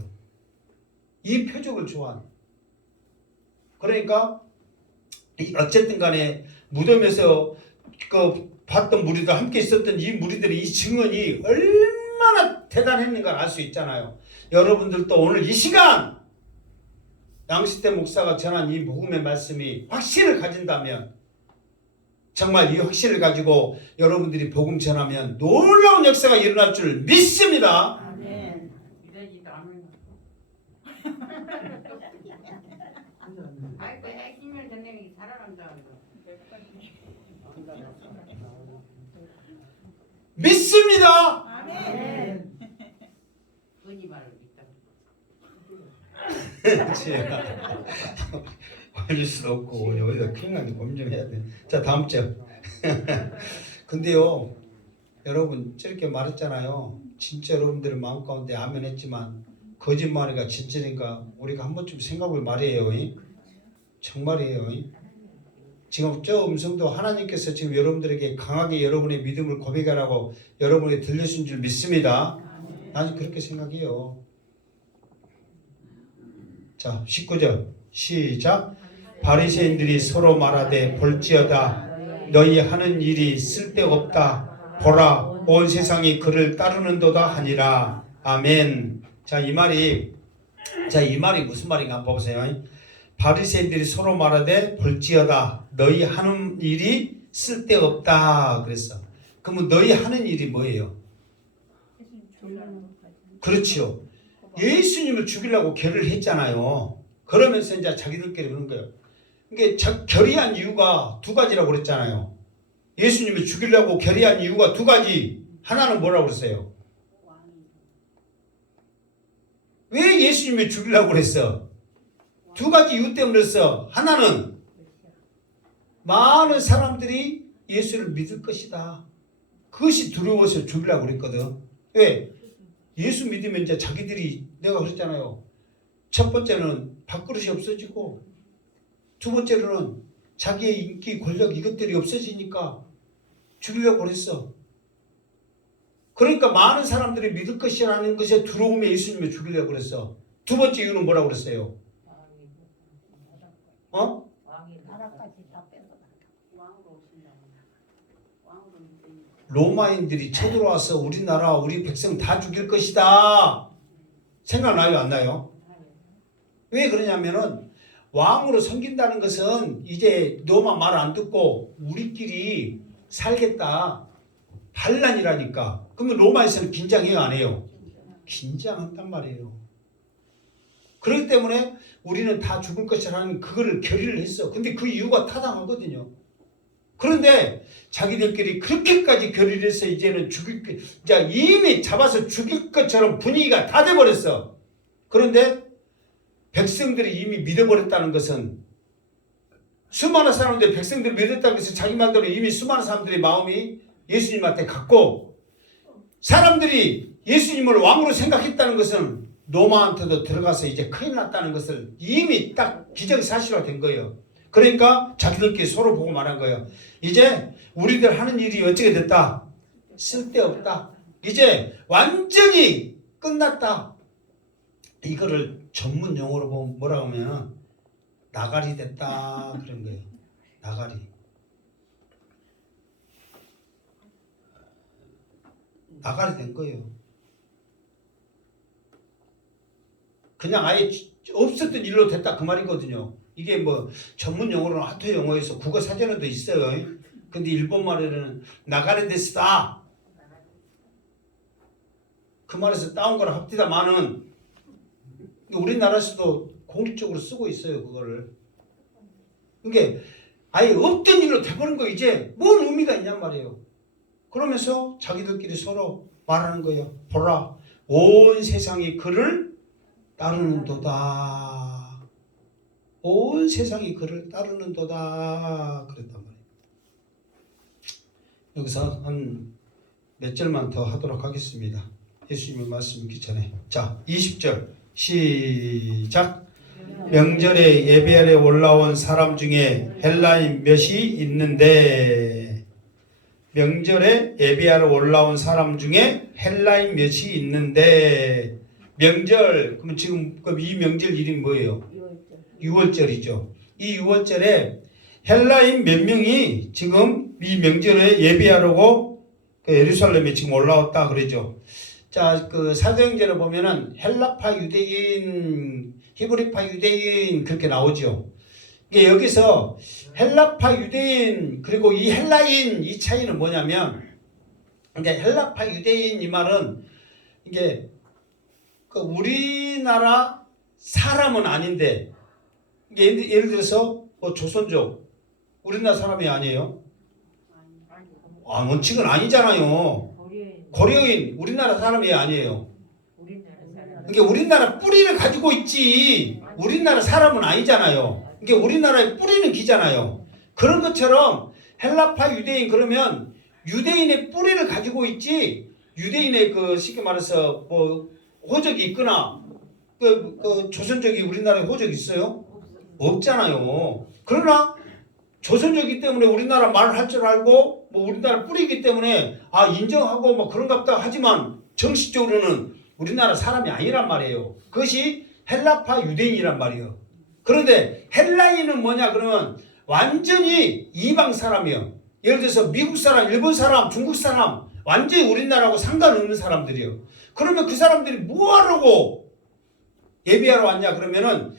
이 표적을 좋아하는. 그러니까 어쨌든 간에 무덤에서 봤던 무리들 함께 있었던 이 무리들의 이 증언이 얼마나 대단했는가 알 수 있잖아요. 여러분들도 오늘 이 시간 양시태 목사가 전한 이 복음의 말씀이 확신을 가진다면 정말 이 확신을 가지고 여러분들이 복음 전하면 놀라운 역사가 일어날 줄 믿습니다. 아멘. 아이고 핵심을 전쟁이 살아간다. 믿습니다. 아멘. 은희 말을 믿다. 걸릴 수도 없고 여기다 큰일 나게 고민 좀 해야 돼. 자, 다음 절. 근데요 여러분 저렇게 말했잖아요. 진짜 여러분들 마음 가운데 아멘 했지만 거짓말이가 진짜인가 우리가 한 번쯤 생각을 말해요. 정말이에요. 지금 저 음성도 하나님께서 지금 여러분들에게 강하게 여러분의 믿음을 고백하라고 여러분에게 들려준 줄 믿습니다. 나는 그렇게 생각해요. 자, 19절 시작. 바리새인들이 서로 말하되 볼지어다 너희 하는 일이 쓸데없다. 보라 온 세상이 그를 따르는도다 하니라. 아멘. 자, 이 말이 무슨 말인가 한번 보세요. 바리새인들이 서로 말하되 볼지어다 너희 하는 일이 쓸데없다 그랬어. 그러면 너희 하는 일이 뭐예요? 그렇죠. 예수님을 죽이려고 결의를 했잖아요. 그러면서 이제 자기들끼리 그런 거예요. 그러니까 결의한 이유가 두 가지라고 그랬잖아요. 예수님을 죽이려고 결의한 이유가 두 가지. 하나는 뭐라고 그랬어요? 왜 예수님을 죽이려고 그랬어? 두 가지 이유 때문에 그랬어. 하나는 많은 사람들이 예수를 믿을 것이다. 그것이 두려워서 죽이려고 그랬거든. 왜? 예수 믿으면 이제 자기들이, 내가 그랬잖아요. 첫 번째는 밥그릇이 없어지고, 두 번째로는 자기의 인기, 권력 이것들이 없어지니까 죽이려고 그랬어. 그러니까 많은 사람들이 믿을 것이라는 것에 두려움에 예수님을 죽이려고 그랬어. 두 번째 이유는 뭐라고 그랬어요? 로마인들이 쳐들어와서 우리나라 우리 백성 다 죽일 것이다. 생각나요, 안 나요? 왜 그러냐면은 왕으로 섬긴다는 것은 이제 너만 말 안 듣고 우리끼리 살겠다. 반란이라니까. 그러면 로마에서는 긴장해요, 안 해요? 긴장한단 말이에요. 그렇기 때문에 우리는 다 죽을 것이라는 그거를 결의를 했어. 근데 그 이유가 타당하거든요. 그런데 자기들끼리 그렇게까지 결의를 해서 이제는 이제 이미 잡아서 죽일 것처럼 분위기가 다 돼버렸어. 그런데 백성들이 이미 믿어버렸다는 것은, 수많은 사람들이 백성들이 믿었다는 것은 자기 말대로 이미 수많은 사람들의 마음이 예수님한테 갔고, 사람들이 예수님을 왕으로 생각했다는 것은 로마한테도 들어가서 이제 큰일 났다는 것을 이미 딱 기정사실화 된 거예요. 그러니까 자기들끼리 서로 보고 말한 거예요. 이제 우리들 하는 일이 어떻게 됐다? 쓸데없다. 이제 완전히 끝났다. 이거를 전문 용어로 보면 뭐라고 하면 나가리 됐다 그런 거예요. 나가리. 나가리 된 거예요. 그냥 아예 없었던 일로 됐다 그 말이거든요. 이게 뭐 전문 용어로는 하토 용어에서 국어 사전에도 있어요. 근데 일본 말에는 나가리 데스다. 그 말에서 따온 거랑 합디다마는 우리나라에서도 공식적으로 쓰고 있어요, 그거를. 그게 아예 없던 일로 돼버린 거 이제 뭔 의미가 있냔 말이에요. 그러면서 자기들끼리 서로 말하는 거예요. 보라, 온 세상이 그를 따르는도다. 온 세상이 그를 따르는도다. 그랬단 말이에요. 여기서 한 몇 절만 더 하도록 하겠습니다. 예수님의 말씀 읽기 전에. 자, 20절 시작. 명절에 예배하러 올라온 사람 중에 헬라인 몇이 있는데, 명절에 예배하러 올라온 사람 중에 헬라인 몇이 있는데, 명절, 그러면 지금 이 명절 이름이 뭐예요? 6월절이죠. 이 6월절에 헬라인 몇 명이 지금 이 명절에 예배하려고 예루살렘에 지금 올라왔다 그러죠. 자, 그 사도행전을 보면은 헬라파 유대인, 히브리파 유대인 그렇게 나오죠. 이게 여기서 헬라파 유대인 그리고 이 헬라인 이 차이는 뭐냐면, 그러니까 헬라파 유대인 이 말은 이게 그 우리나라 사람은 아닌데, 예를 들어서 뭐 조선족 우리나라 사람이 아니에요? 원칙은 아니잖아요. 고려인 우리나라 사람이 아니에요. 그러니까 우리나라 뿌리를 가지고 있지 우리나라 사람은 아니잖아요. 그러니까 우리나라의 뿌리는 기잖아요. 그런 것처럼 헬라파 유대인 그러면 유대인의 뿌리를 가지고 있지, 유대인의 그 쉽게 말해서 뭐 호적이 있거나 그 조선족이 우리나라에 호적이 있어요? 없잖아요. 그러나 조선족이기 때문에 우리나라 말을 할 줄 알고 뭐 우리나라 뿌리이기 때문에 인정하고 뭐 그런갑다 하지만 정식적으로는 우리나라 사람이 아니란 말이에요. 그것이 헬라파 유대인이란 말이에요. 그런데 헬라인은 뭐냐 그러면 완전히 이방 사람이요. 예를 들어서 미국 사람, 일본 사람, 중국 사람 완전히 우리나라하고 상관없는 사람들이요. 그러면 그 사람들이 뭐하려고 예배하러 왔냐 그러면은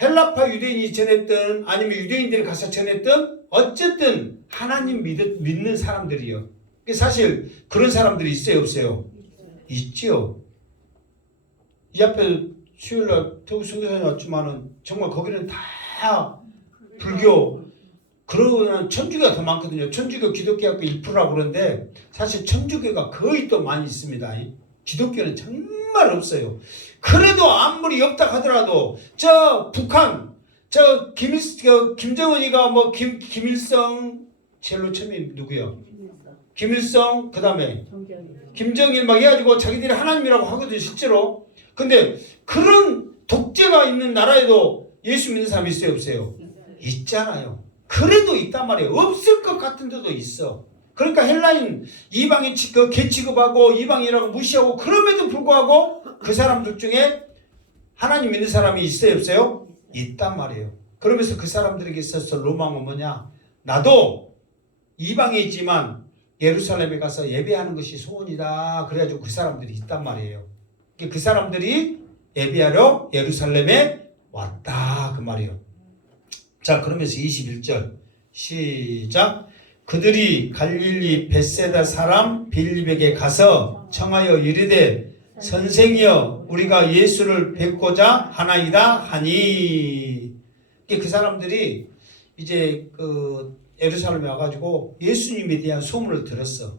헬라파 유대인이 전했던 아니면 유대인들이 가서 전했던 어쨌든 하나님 믿는 사람들이요. 사실 그런 사람들이 있어요 없어요? 있지요. 이 앞에 수요일날 태국 선교사님 왔지만은 정말 거기는 다 불교 그러고는 천주교가 더 많거든요. 천주교 기독교가 2%라고 그러는데 사실 천주교가 거의 또 많이 있습니다. 기독교는 정말 없어요. 그래도 아무리 없다 하더라도 저 북한 저 김정은이가 뭐 김일성 제일로 처음이 누구요? 김일성 그다음에 김정일 막 해가지고 자기들이 하나님이라고 하거든요 실제로. 근데 그런 독재가 있는 나라에도 예수 믿는 사람이 있어요 없어요? 있잖아요. 그래도 있단 말이에요. 없을 것 같은 데도 있어. 그러니까 헬라인 이방인 개취급하고 이방인이라고 무시하고 그럼에도 불구하고 그 사람들 중에 하나님 믿는 사람이 있어요 없어요? 있단 말이에요. 그러면서 그 사람들에게 있어서 로망은 뭐냐? 나도 이방이지만 예루살렘에 가서 예배하는 것이 소원이다. 그래가지고 그 사람들이 있단 말이에요. 그 사람들이 예배하러 예루살렘에 왔다 그 말이에요. 자 그러면서 21절 시작. 그들이 갈릴리 벳세다 사람 빌립에게 가서 청하여 이르되 선생이여 우리가 예수를 뵙고자 하나이다 하니. 그 사람들이 이제 그 예루살렘에 와가지고 예수님에 대한 소문을 들었어.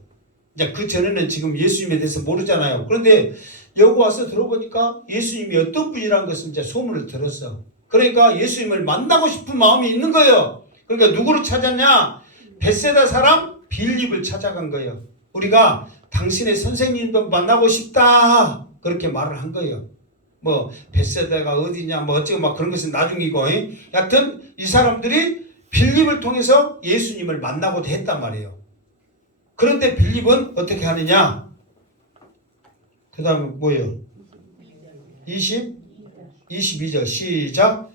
이제 그 전에는 지금 예수님에 대해서 모르잖아요. 그런데 여기 와서 들어보니까 예수님이 어떤 분이라는 것을 이제 소문을 들었어. 그러니까 예수님을 만나고 싶은 마음이 있는 거예요. 그러니까 누구를 찾았냐? 벳세다 사람 빌립을 찾아간 거예요. 우리가 당신의 선생님도 만나고 싶다. 그렇게 말을 한 거예요. 뭐 벳세다가 어디냐 뭐 어쩌고 막 그런 것은 나중이고 여하튼 이 사람들이 빌립을 통해서 예수님을 만나고도 했단 말이에요. 그런데 빌립은 어떻게 하느냐? 그 다음에 뭐예요? 22절 시작.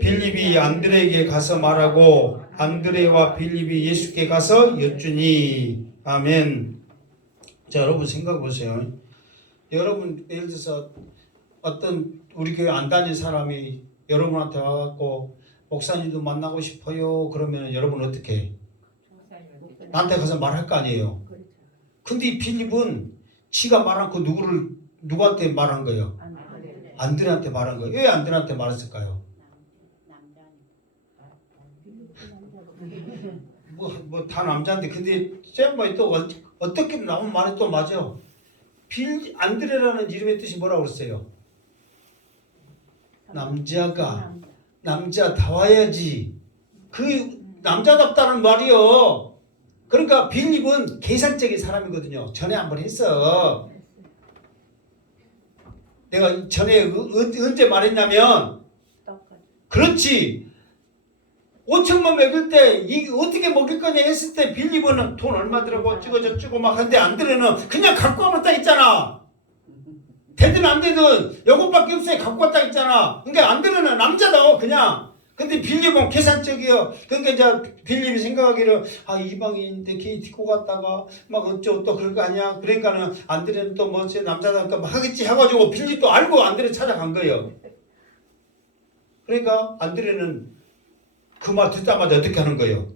빌립이 안드레에게 가서 말하고 안드레와 빌립이 예수께 가서 여쭈니. 아멘. 자 여러분 생각해 보세요. 여러분 예를 들어서 어떤 우리 교회 안 다닌 사람이 여러분한테 와갖고 목사님도 만나고 싶어요. 그러면 여러분 어떻게 해? 나한테 가서 말할 거 아니에요. 근데 이 빌립은 지가 말 않고 누구한테 말한 거예요? 안드레한테 말한 거예요. 왜 안드레한테 말했을까요? 뭐 다 남자인데 근데 쌤이 또 어떻게 나온 말이 또 맞아. 안드레라는 이름의 뜻이 뭐라고 그랬어요? 남자다워야지. 그 남자답다는 말이요. 그러니까 빌립은 계산적인 사람이거든요. 전에 한번 했어. 내가 전에 언제 말했냐면 그렇지. 5천만 먹일 때 이게 어떻게 먹일 거냐 했을 때 빌립은 돈 얼마 들어고 찍어주고 막 하는데 안드레는 그냥 갖고 와면 딱 있잖아. 되든 안 되든 요것밖에 없어요. 갖고 왔다 있잖아. 그러니까 안드레는 남자다 그냥. 근데 빌립은 계산적이요. 그러니까 이제 빌립이 생각하기를 이방인인데 걔 데리고 갔다가 막 어쩌고 또 그럴 거 아니야. 그러니까는 안드레는 또 뭐 남자다 막 하겠지 해가지고 빌립도 알고 안드레 찾아간 거예요. 그러니까 안드레는 그 말 듣자마자 어떻게 하는 거예요?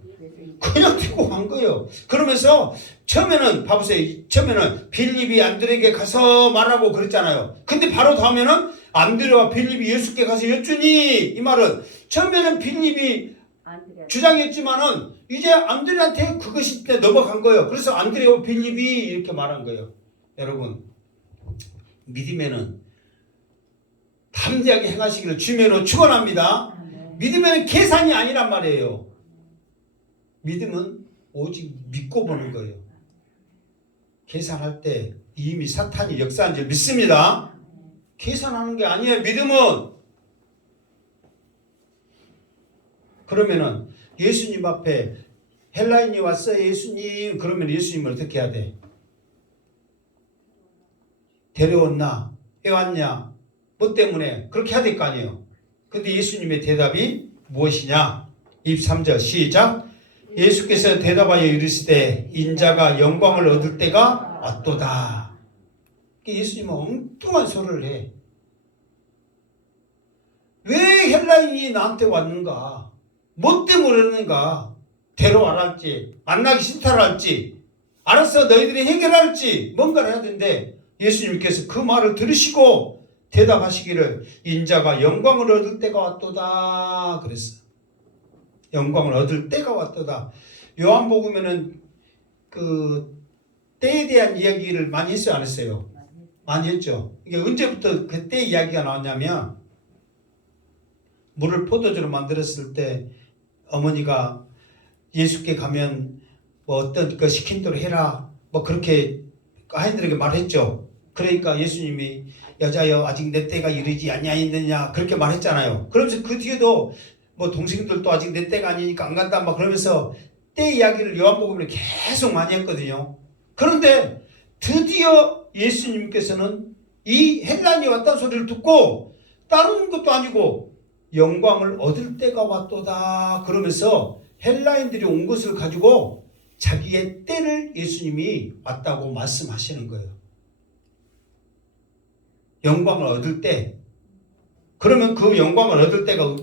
그냥 데리고 간 거예요. 그러면서 처음에는 봐보세요. 처음에는 빌립이 안드레에게 가서 말하고 그랬잖아요. 근데 바로 다음에는 안드레와 빌립이 예수께 가서 여쭈니. 이 말은 처음에는 빌립이 주장했지만은 이제 안드레한테 그것이 넘어간 거예요. 그래서 안드레와 빌립이 이렇게 말한 거예요. 여러분 믿음에는 담대하게 행하시기를 주님으로 축원합니다. 믿음에는 계산이 아니란 말이에요. 믿음은 오직 믿고 보는 거예요. 계산할 때 이미 사탄이 역사한 줄 믿습니다. 계산하는 게 아니에요. 믿음은. 그러면은 예수님 앞에 헬라인이 왔어요. 예수님. 그러면 예수님을 어떻게 해야 돼? 데려왔나? 해왔냐? 뭐 때문에? 그렇게 해야 될 거 아니에요. 근데 예수님의 대답이 무엇이냐? 23절 시작. 예수께서 대답하여 이르시되 인자가 영광을 얻을 때가 왔도다. 예수님은 엉뚱한 소리를 해. 왜 헬라인이 나한테 왔는가? 뭐 때문에 그러는가? 데려와라 할지, 만나기 싫다라 할지, 알았어 너희들이 해결할지 뭔가를 해야 되는데 예수님께서 그 말을 들으시고 대답하시기를 인자가 영광을 얻을 때가 왔도다 그랬어. 영광을 얻을 때가 왔도다. 요한복음에는 그 때에 대한 이야기를 많이 했어요, 안 했어요? 많이 했죠. 이게 언제부터 그때 이야기가 나왔냐면 물을 포도주로 만들었을 때 어머니가 예수께 가면 뭐 어떤 거 시킨 대로 해라 뭐 그렇게 아이들에게 말했죠. 그러니까 예수님이 여자여 아직 내 때가 이르지 아니하였느냐 그렇게 말했잖아요. 그러면서 그 뒤에도 뭐 동생들도 아직 내 때가 아니니까 안 간다 막 그러면서 때 이야기를 요한복음에 계속 많이 했거든요. 그런데 드디어 예수님께서는 이 헬라인이 왔다는 소리를 듣고 다른 것도 아니고 영광을 얻을 때가 왔도다 그러면서 헬라인들이 온 것을 가지고 자기의 때를 예수님이 왔다고 말씀하시는 거예요. 영광을 얻을 때. 그러면 그 영광을 얻을 때가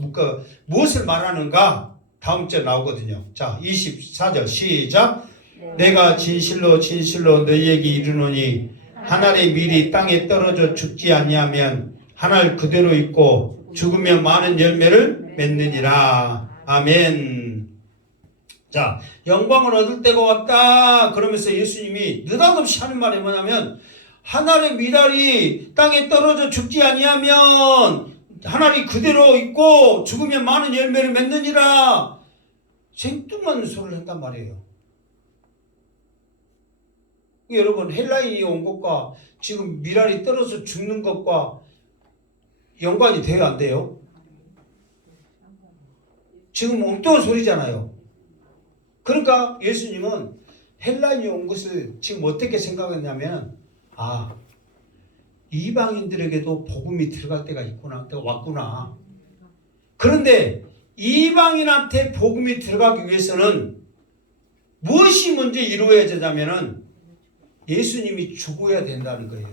무엇을 말하는가? 다음 주에 나오거든요. 자, 24절 시작. 내가 진실로 진실로 너희에게 이르노니 한 알의 밀이 땅에 떨어져 죽지 아니하면 한 알 그대로 있고 죽으면 많은 열매를 맺느니라. 아멘. 자, 영광을 얻을 때가 왔다 그러면서 예수님이 느닷없이 하는 말이 뭐냐면 한 알의 밀알이 땅에 떨어져 죽지 아니하면 한 알이 그대로 있고 죽으면 많은 열매를 맺느니라. 생뚱한 소리를 했단 말이에요. 여러분 헬라인이 온 것과 지금 밀알이 떨어져 죽는 것과 연관이 돼요 안 돼요? 지금 엉뚱한 소리잖아요. 그러니까 예수님은 헬라인이 온 것을 지금 어떻게 생각했냐면 이방인들에게도 복음이 들어갈 때가 있구나, 때가 왔구나. 그런데 이방인한테 복음이 들어가기 위해서는 무엇이 먼저 이루어야 되냐면은 예수님이 죽어야 된다는 거예요.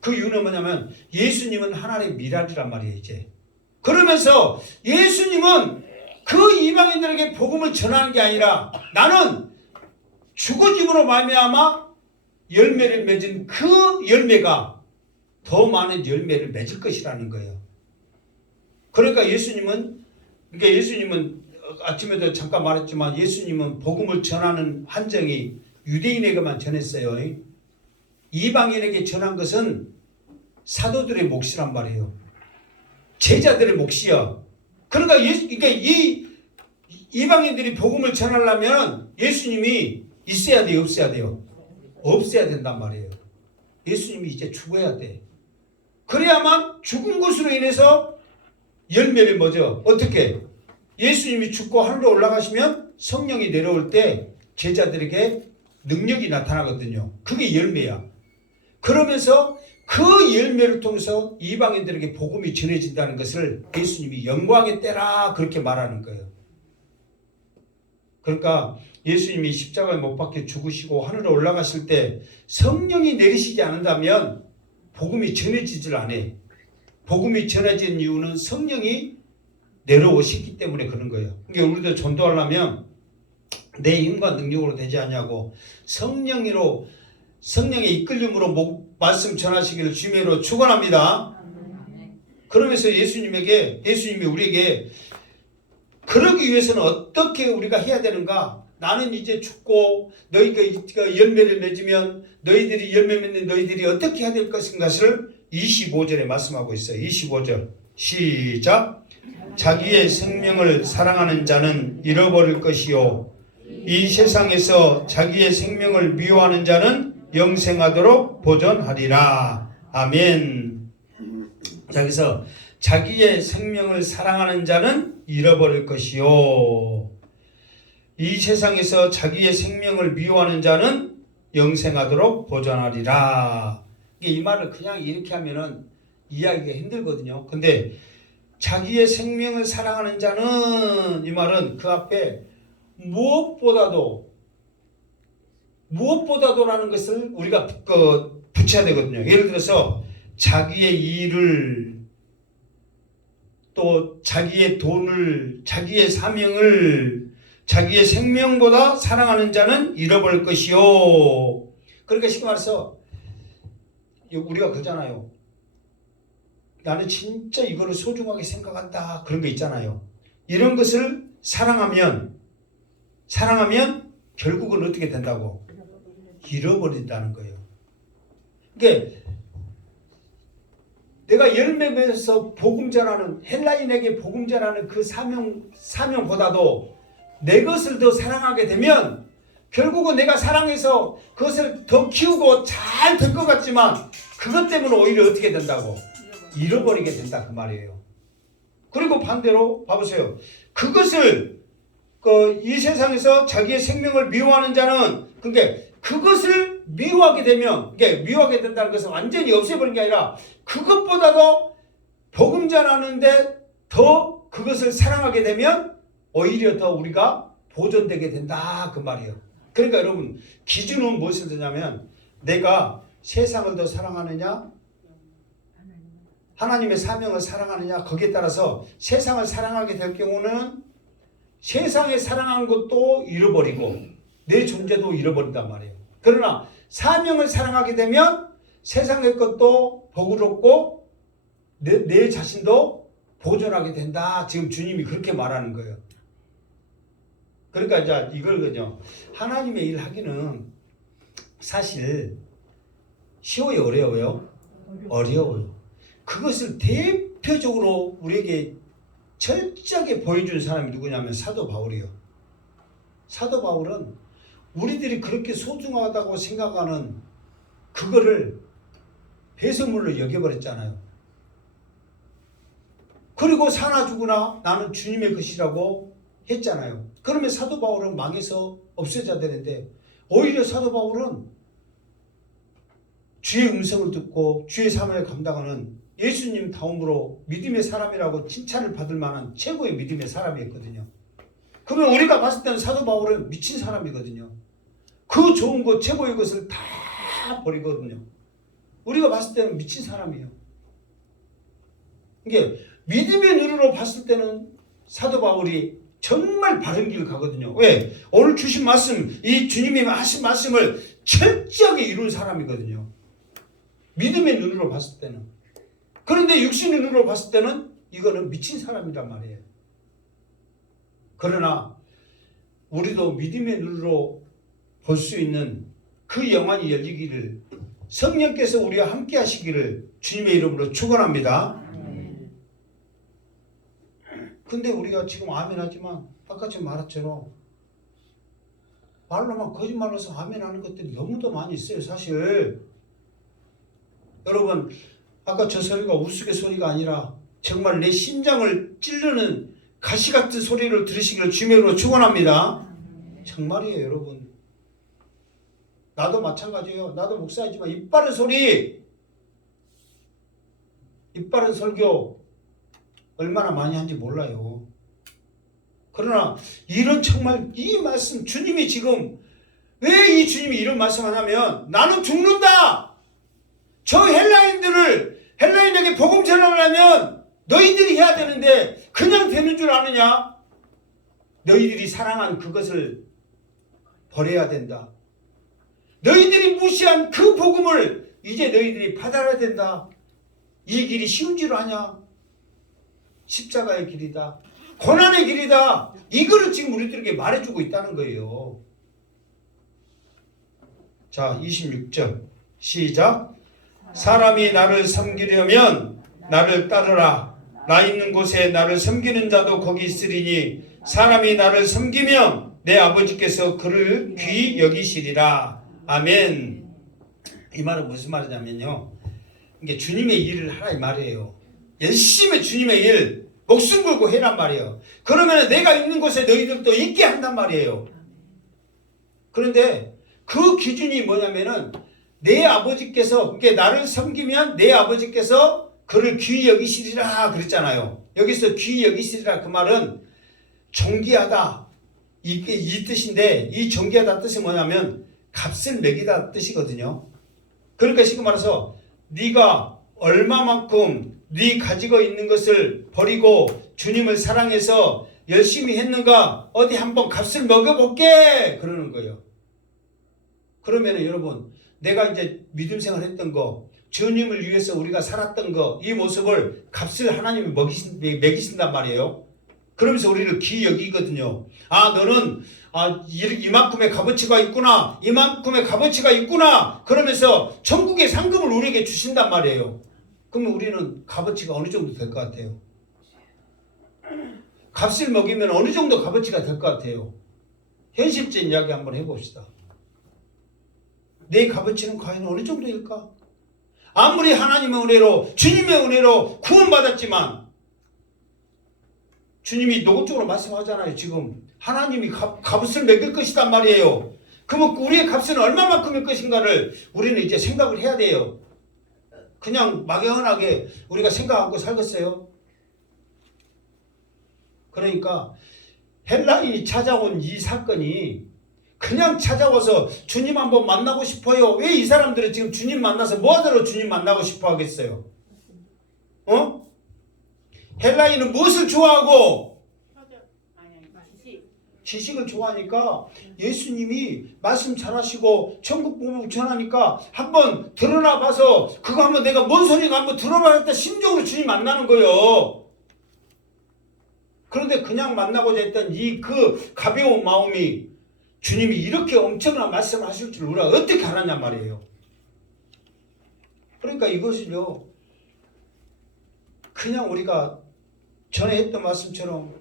그 이유는 뭐냐면 예수님은 하나님의 미랄이란 말이에요 이제. 그러면서 예수님은 그 이방인들에게 복음을 전하는 게 아니라 나는 죽어짐으로 말미암아 열매를 맺은 그 열매가 더 많은 열매를 맺을 것이라는 거예요. 그러니까 예수님은 아침에도 잠깐 말했지만 예수님은 복음을 전하는 한정이 유대인에게만 전했어요. 이방인에게 전한 것은 사도들의 몫이란 말이에요. 제자들의 몫이야. 그러니까 이 이방인들이 복음을 전하려면 예수님이 있어야 돼요, 없어야 돼요? 없어야 된단 말이에요. 예수님이 이제 죽어야 돼. 그래야만 죽은 것으로 인해서 열매를 맺어. 어떻게? 예수님이 죽고 하늘로 올라가시면 성령이 내려올 때 제자들에게 능력이 나타나거든요. 그게 열매야. 그러면서 그 열매를 통해서 이방인들에게 복음이 전해진다는 것을 예수님이 영광의 때라 그렇게 말하는 거예요. 그러니까 예수님이 십자가에 못 박혀 죽으시고 하늘로 올라가실 때 성령이 내리시지 않는다면 복음이 전해지질 않아. 복음이 전해진 이유는 성령이 내려오시기 때문에 그런 거예요. 그러니까 우리도 전도하려면 내 힘과 능력으로 되지 않냐고 성령의 이끌림으로 말씀 전하시기를 주님으로 축원합니다. 그러면서 예수님이 우리에게 그러기 위해서는 어떻게 우리가 해야 되는가? 나는 이제 죽고 너희가 열매를 맺으면 너희들이 열매 맺는 너희들이 어떻게 해야 될 것인가를 25절에 말씀하고 있어요. 25절 시작. 자기의 생명을 사랑하는 자는 잃어버릴 것이요 이 세상에서 자기의 생명을 미워하는 자는 영생하도록 보존하리라. 아멘. 자, 여기서 자기의 생명을 사랑하는 자는 잃어버릴 것이요 이 세상에서 자기의 생명을 미워하는 자는 영생하도록 보존하리라. 이 말을 그냥 이렇게 하면은 이해하기가 힘들거든요. 근데 자기의 생명을 사랑하는 자는 이 말은 그 앞에 무엇보다도라는 것을 우리가 붙여야 되거든요. 예를 들어서 자기의 일을 또 자기의 돈을 자기의 사명을 자기의 생명보다 사랑하는 자는 잃어버릴 것이요. 그러니까 쉽게 말해서 우리가 그러잖아요. 나는 진짜 이거를 소중하게 생각한다. 그런 거 있잖아요. 이런 것을 사랑하면 결국은 어떻게 된다고? 잃어버린다는 거예요. 그러니까 내가 열매 맺어서 복음 전하는 헬라인에게 복음 전하는 그 사명보다도 내 것을 더 사랑하게 되면 결국은 내가 사랑해서 그것을 더 키우고 잘 될 것 같지만 그것 때문에 오히려 어떻게 된다고? 잃어버리게 된다 그 말이에요. 그리고 반대로 봐보세요. 그것을 이 세상에서 자기의 생명을 미워하는 자는 그러니까 그것을 미워하게 되면 미워하게 된다는 것은 완전히 없애버리는 게 아니라 그것보다도 복음 전하는데 더 그것을 사랑하게 되면 오히려 더 우리가 보존되게 된다 그 말이에요. 그러니까 여러분 기준은 무엇을 드냐면 내가 세상을 더 사랑하느냐 하나님의 사명을 사랑하느냐 거기에 따라서 세상을 사랑하게 될 경우는 세상에 사랑하는 것도 잃어버리고 내 존재도 잃어버린단 말이에요. 그러나 사명을 사랑하게 되면 세상의 것도 복으롭고 내 자신도 보존하게 된다. 지금 주님이 그렇게 말하는 거예요. 그러니까 이제 이걸 그죠. 하나님의 일 하기는 사실 쉬워요, 어려워요? 어려워요. 그것을 대표적으로 우리에게 철저하게 보여준 사람이 누구냐면 사도 바울이에요. 사도 바울은 우리들이 그렇게 소중하다고 생각하는 그거를 배설물로 여겨버렸잖아요. 그리고 사나 죽으나 나는 주님의 것이라고 했잖아요. 그러면 사도 바울은 망해서 없어져야 되는데 오히려 사도 바울은 주의 음성을 듣고 주의 사명을 감당하는 예수님 다음으로 믿음의 사람이라고 칭찬을 받을 만한 최고의 믿음의 사람이었거든요. 그러면 우리가 봤을 때는 사도 바울은 미친 사람이거든요. 그 좋은 것 최고의 것을 다 버리거든요. 우리가 봤을 때는 미친 사람이에요. 이게 믿음의 눈으로 봤을 때는 사도 바울이 정말 바른 길을 가거든요. 왜? 오늘 주신 말씀, 이 주님이 하신 말씀을 철저하게 이룬 사람이거든요. 믿음의 눈으로 봤을 때는. 그런데 육신의 눈으로 봤을 때는 이거는 미친 사람이란 말이에요. 그러나 우리도 믿음의 눈으로 볼 수 있는 그 영안이 열리기를 성령께서 우리와 함께 하시기를 주님의 이름으로 축원합니다. 근데 우리가 지금 아멘 하지만 아까 제가 말했처럼 말로만 거짓말로서 아멘 하는 것들이 너무도 많이 있어요. 사실 여러분 아까 저 소리가 우스갯소리가 아니라 정말 내 심장을 찌르는 가시 같은 소리를 들으시기를 주님의 이름으로 축원합니다. 정말이에요 여러분. 나도 마찬가지예요. 나도 목사이지만 입 바른 소리 입 바른 설교 얼마나 많이 한지 몰라요. 그러나 이런 정말 이 말씀 주님이 지금 왜 이 주님이 이런 말씀을 하냐면 나는 죽는다. 저 헬라인에게 복음 전하려 하면 너희들이 해야 되는데 그냥 되는 줄 아느냐? 너희들이 사랑한 그것을 버려야 된다. 너희들이 무시한 그 복음을 이제 너희들이 받아야 된다. 이 길이 쉬운 줄 아냐? 십자가의 길이다. 고난의 길이다. 이거를 지금 우리들에게 말해주고 있다는 거예요. 자, 26절 시작. 사람이 나를 섬기려면 나를 따르라. 나 있는 곳에 나를 섬기는 자도 거기 있으리니 사람이 나를 섬기면 내 아버지께서 그를 귀히 여기시리라. 아멘. 이 말은 무슨 말이냐면요. 이게 주님의 일을 하라 이 말이에요. 열심히 주님의 일 목숨 걸고 해란 말이에요. 그러면 내가 있는 곳에 너희들도 있게 한단 말이에요. 그런데 그 기준이 뭐냐면은 내 아버지께서 그러니까 나를 섬기면 내 아버지께서 그를 귀히 여기시리라 그랬잖아요. 여기서 귀히 여기시리라 그 말은 존귀하다. 이게 이 뜻인데 이 존귀하다 뜻이 뭐냐면 값을 매기다 뜻이거든요. 그러니까 지금 말해서 네가 얼마만큼 네 가지고 있는 것을 버리고 주님을 사랑해서 열심히 했는가 어디 한번 값을 먹어볼게 그러는 거예요. 그러면은 여러분 내가 이제 믿음 생활 했던 거 주님을 위해서 우리가 살았던 거 이 모습을 값을 하나님이 매기신단 말이에요. 그러면서 우리를 귀히 여기거든요. 아 너는 이만큼의 값어치가 있구나. 이만큼의 값어치가 있구나. 그러면서 천국의 상금을 우리에게 주신단 말이에요. 그러면 우리는 값어치가 어느 정도 될 것 같아요? 값을 먹이면 어느 정도 값어치가 될 것 같아요? 현실적인 이야기 한번 해봅시다. 내 값어치는 과연 어느 정도일까? 아무리 하나님의 은혜로 주님의 은혜로 구원받았지만 주님이 노골적으로 말씀하잖아요. 지금 하나님이 값을 매길 것이란 말이에요. 그러면 우리의 값은 얼마만큼일 것인가를 우리는 이제 생각을 해야 돼요. 그냥 막연하게 우리가 생각하고 살겠어요? 그러니까 헬라인이 찾아온 이 사건이 그냥 찾아와서 주님 한번 만나고 싶어요. 왜 이 사람들은 지금 주님 만나서 뭐하러 주님 만나고 싶어 하겠어요? 헬라인은 무엇을 좋아하고? 지식을 좋아하니까 예수님이 말씀 잘하시고 천국 복음 전하니까 한번 드러나 봐서 그거 한번 내가 뭔 소리가 한번 들어봐야겠다 심정으로 주님 만나는 거예요. 그런데 그냥 만나고자 했던 이 그 가벼운 마음이 주님이 이렇게 엄청난 말씀을 하실 줄 우리가 어떻게 알았냔 말이에요. 그러니까 이것을요 그냥 우리가 전에 했던 말씀처럼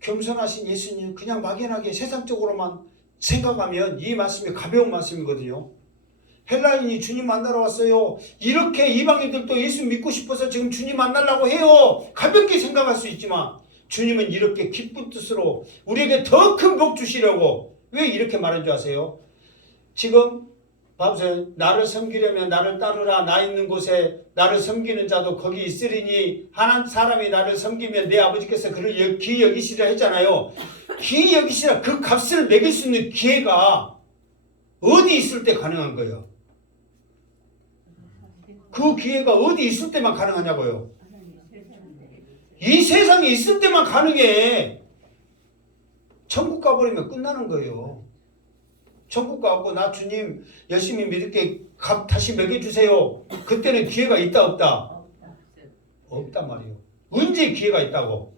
겸손하신 예수님 그냥 막연하게 세상적으로만 생각하면 이 말씀이 가벼운 말씀이거든요. 헬라인이 주님 만나러 왔어요. 이렇게 이방인들도 예수 믿고 싶어서 지금 주님 만나려고 해요. 가볍게 생각할 수 있지만 주님은 이렇게 기쁜 뜻으로 우리에게 더 큰 복 주시려고 왜 이렇게 말한 줄 아세요? 지금 봐보세요. 나를 섬기려면 나를 따르라. 나 있는 곳에 나를 섬기는 자도 거기 있으리니 한 사람이 나를 섬기면 내 아버지께서 그를 귀히 여기시라 했잖아요. 귀히 여기시라 그 값을 매길 수 있는 기회가 어디 있을 때 가능한 거예요? 그 기회가 어디 있을 때만 가능하냐고요? 이 세상에 있을 때만 가능해. 천국 가버리면 끝나는 거예요. 천국 가고 나 주님 열심히 믿을게 값 다시 매겨주세요. 그때는 기회가 있다 없다? 없단 말이에요. 언제 기회가 있다고?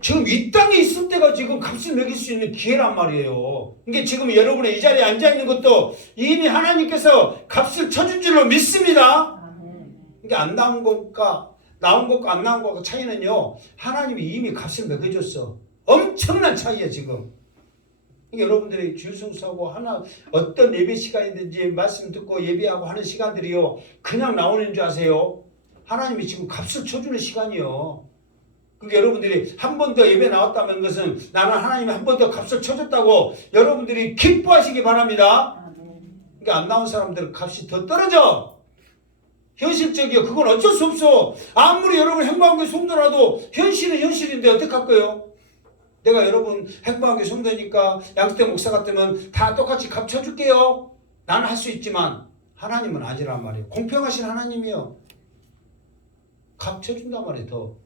지금 이 땅에 있을 때가 지금 값을 매길 수 있는 기회란 말이에요. 그러니까 지금 여러분의 이 자리에 앉아있는 것도 이미 하나님께서 값을 쳐준 줄로 믿습니다. 그러니까 안 나온 것과 나온 것과 안 나온 것과 차이는요 하나님이 이미 값을 매겨줬어. 엄청난 차이야 지금. 그러니까 여러분들이 주일성수하고 하나 어떤 예배 시간이든지 말씀 듣고 예배하고 하는 시간들이요 그냥 나오는 줄 아세요? 하나님이 지금 값을 쳐주는 시간이요. 그러니까 여러분들이 한 번 더 예배 나왔다는 것은 나는 하나님이 한 번 더 값을 쳐줬다고 여러분들이 기뻐하시기 바랍니다. 그러니까 안 나온 사람들은 값이 더 떨어져. 현실적이요. 그건 어쩔 수 없어. 아무리 여러분 행방교회 성도라도 현실은 현실인데 어떡할 거예요? 내가 여러분 행방교회 성도니까 양수대 목사 같으면 다 똑같이 값 쳐줄게요. 나는 할 수 있지만 하나님은 아니란 말이에요. 공평하신 하나님이요. 값 쳐준단 말이에요. 더.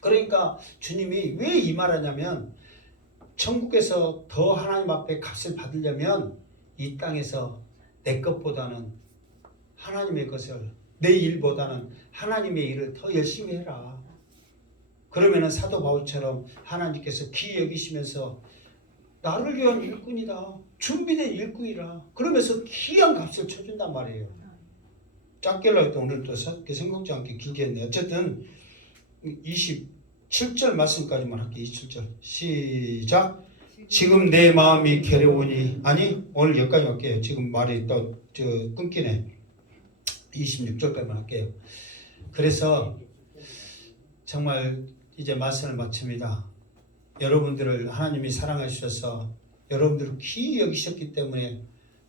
그러니까 주님이 왜 이 말하냐면 천국에서 더 하나님 앞에 값을 받으려면 이 땅에서 내 것보다는 하나님의 것을 내 일보다는 하나님의 일을 더 열심히 해라. 그러면은 사도 바울처럼 하나님께서 귀히 여기시면서 나를 위한 일꾼이다. 준비된 일꾼이라. 그러면서 귀한 값을 쳐준단 말이에요. 짧게 하려고 오늘 또 생각지 않게 길게 했네요. 어쨌든 27절 말씀까지만 할게요. 27절 시작. 지금 내 마음이 괴로우니 아니 오늘 여기까지 할게요. 지금 말이 또 끊기네. 26절까지만 할게요. 그래서 정말 이제 말씀을 마칩니다. 여러분들을 하나님이 사랑해 주셔서 여러분들을 귀히 여기셨기 때문에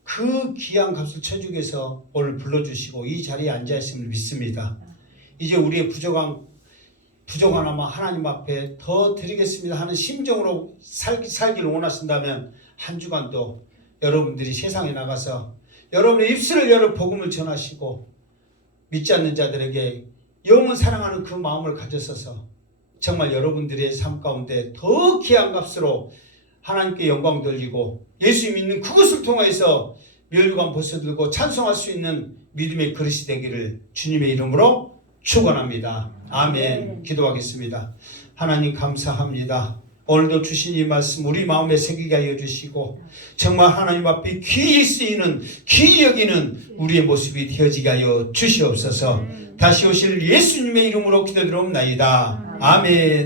그 귀한 값을 쳐주기 위해서 오늘 불러주시고 이 자리에 앉아있음을 믿습니다. 이제 우리의 부족한 부족하나마 하나님 앞에 더 드리겠습니다 하는 심정으로 살기를 원하신다면 한 주간도 여러분들이 세상에 나가서 여러분의 입술을 열어 복음을 전하시고 믿지 않는 자들에게 영원 사랑하는 그 마음을 가졌어서 정말 여러분들의 삶 가운데 더 귀한 값으로 하나님께 영광 돌리고 예수 믿는 그것을 통해서 멸류관 벗어들고 찬송할 수 있는 믿음의 그릇이 되기를 주님의 이름으로 축원합니다. 아멘. 기도하겠습니다. 하나님 감사합니다. 오늘도 주신 이 말씀 우리 마음에 새기게 하여 주시고 정말 하나님 앞에 귀히 쓰이는 귀히 여기는 우리의 모습이 되어지게 하여 주시옵소서. 다시 오실 예수님의 이름으로 기도드리옵나이다. 아멘.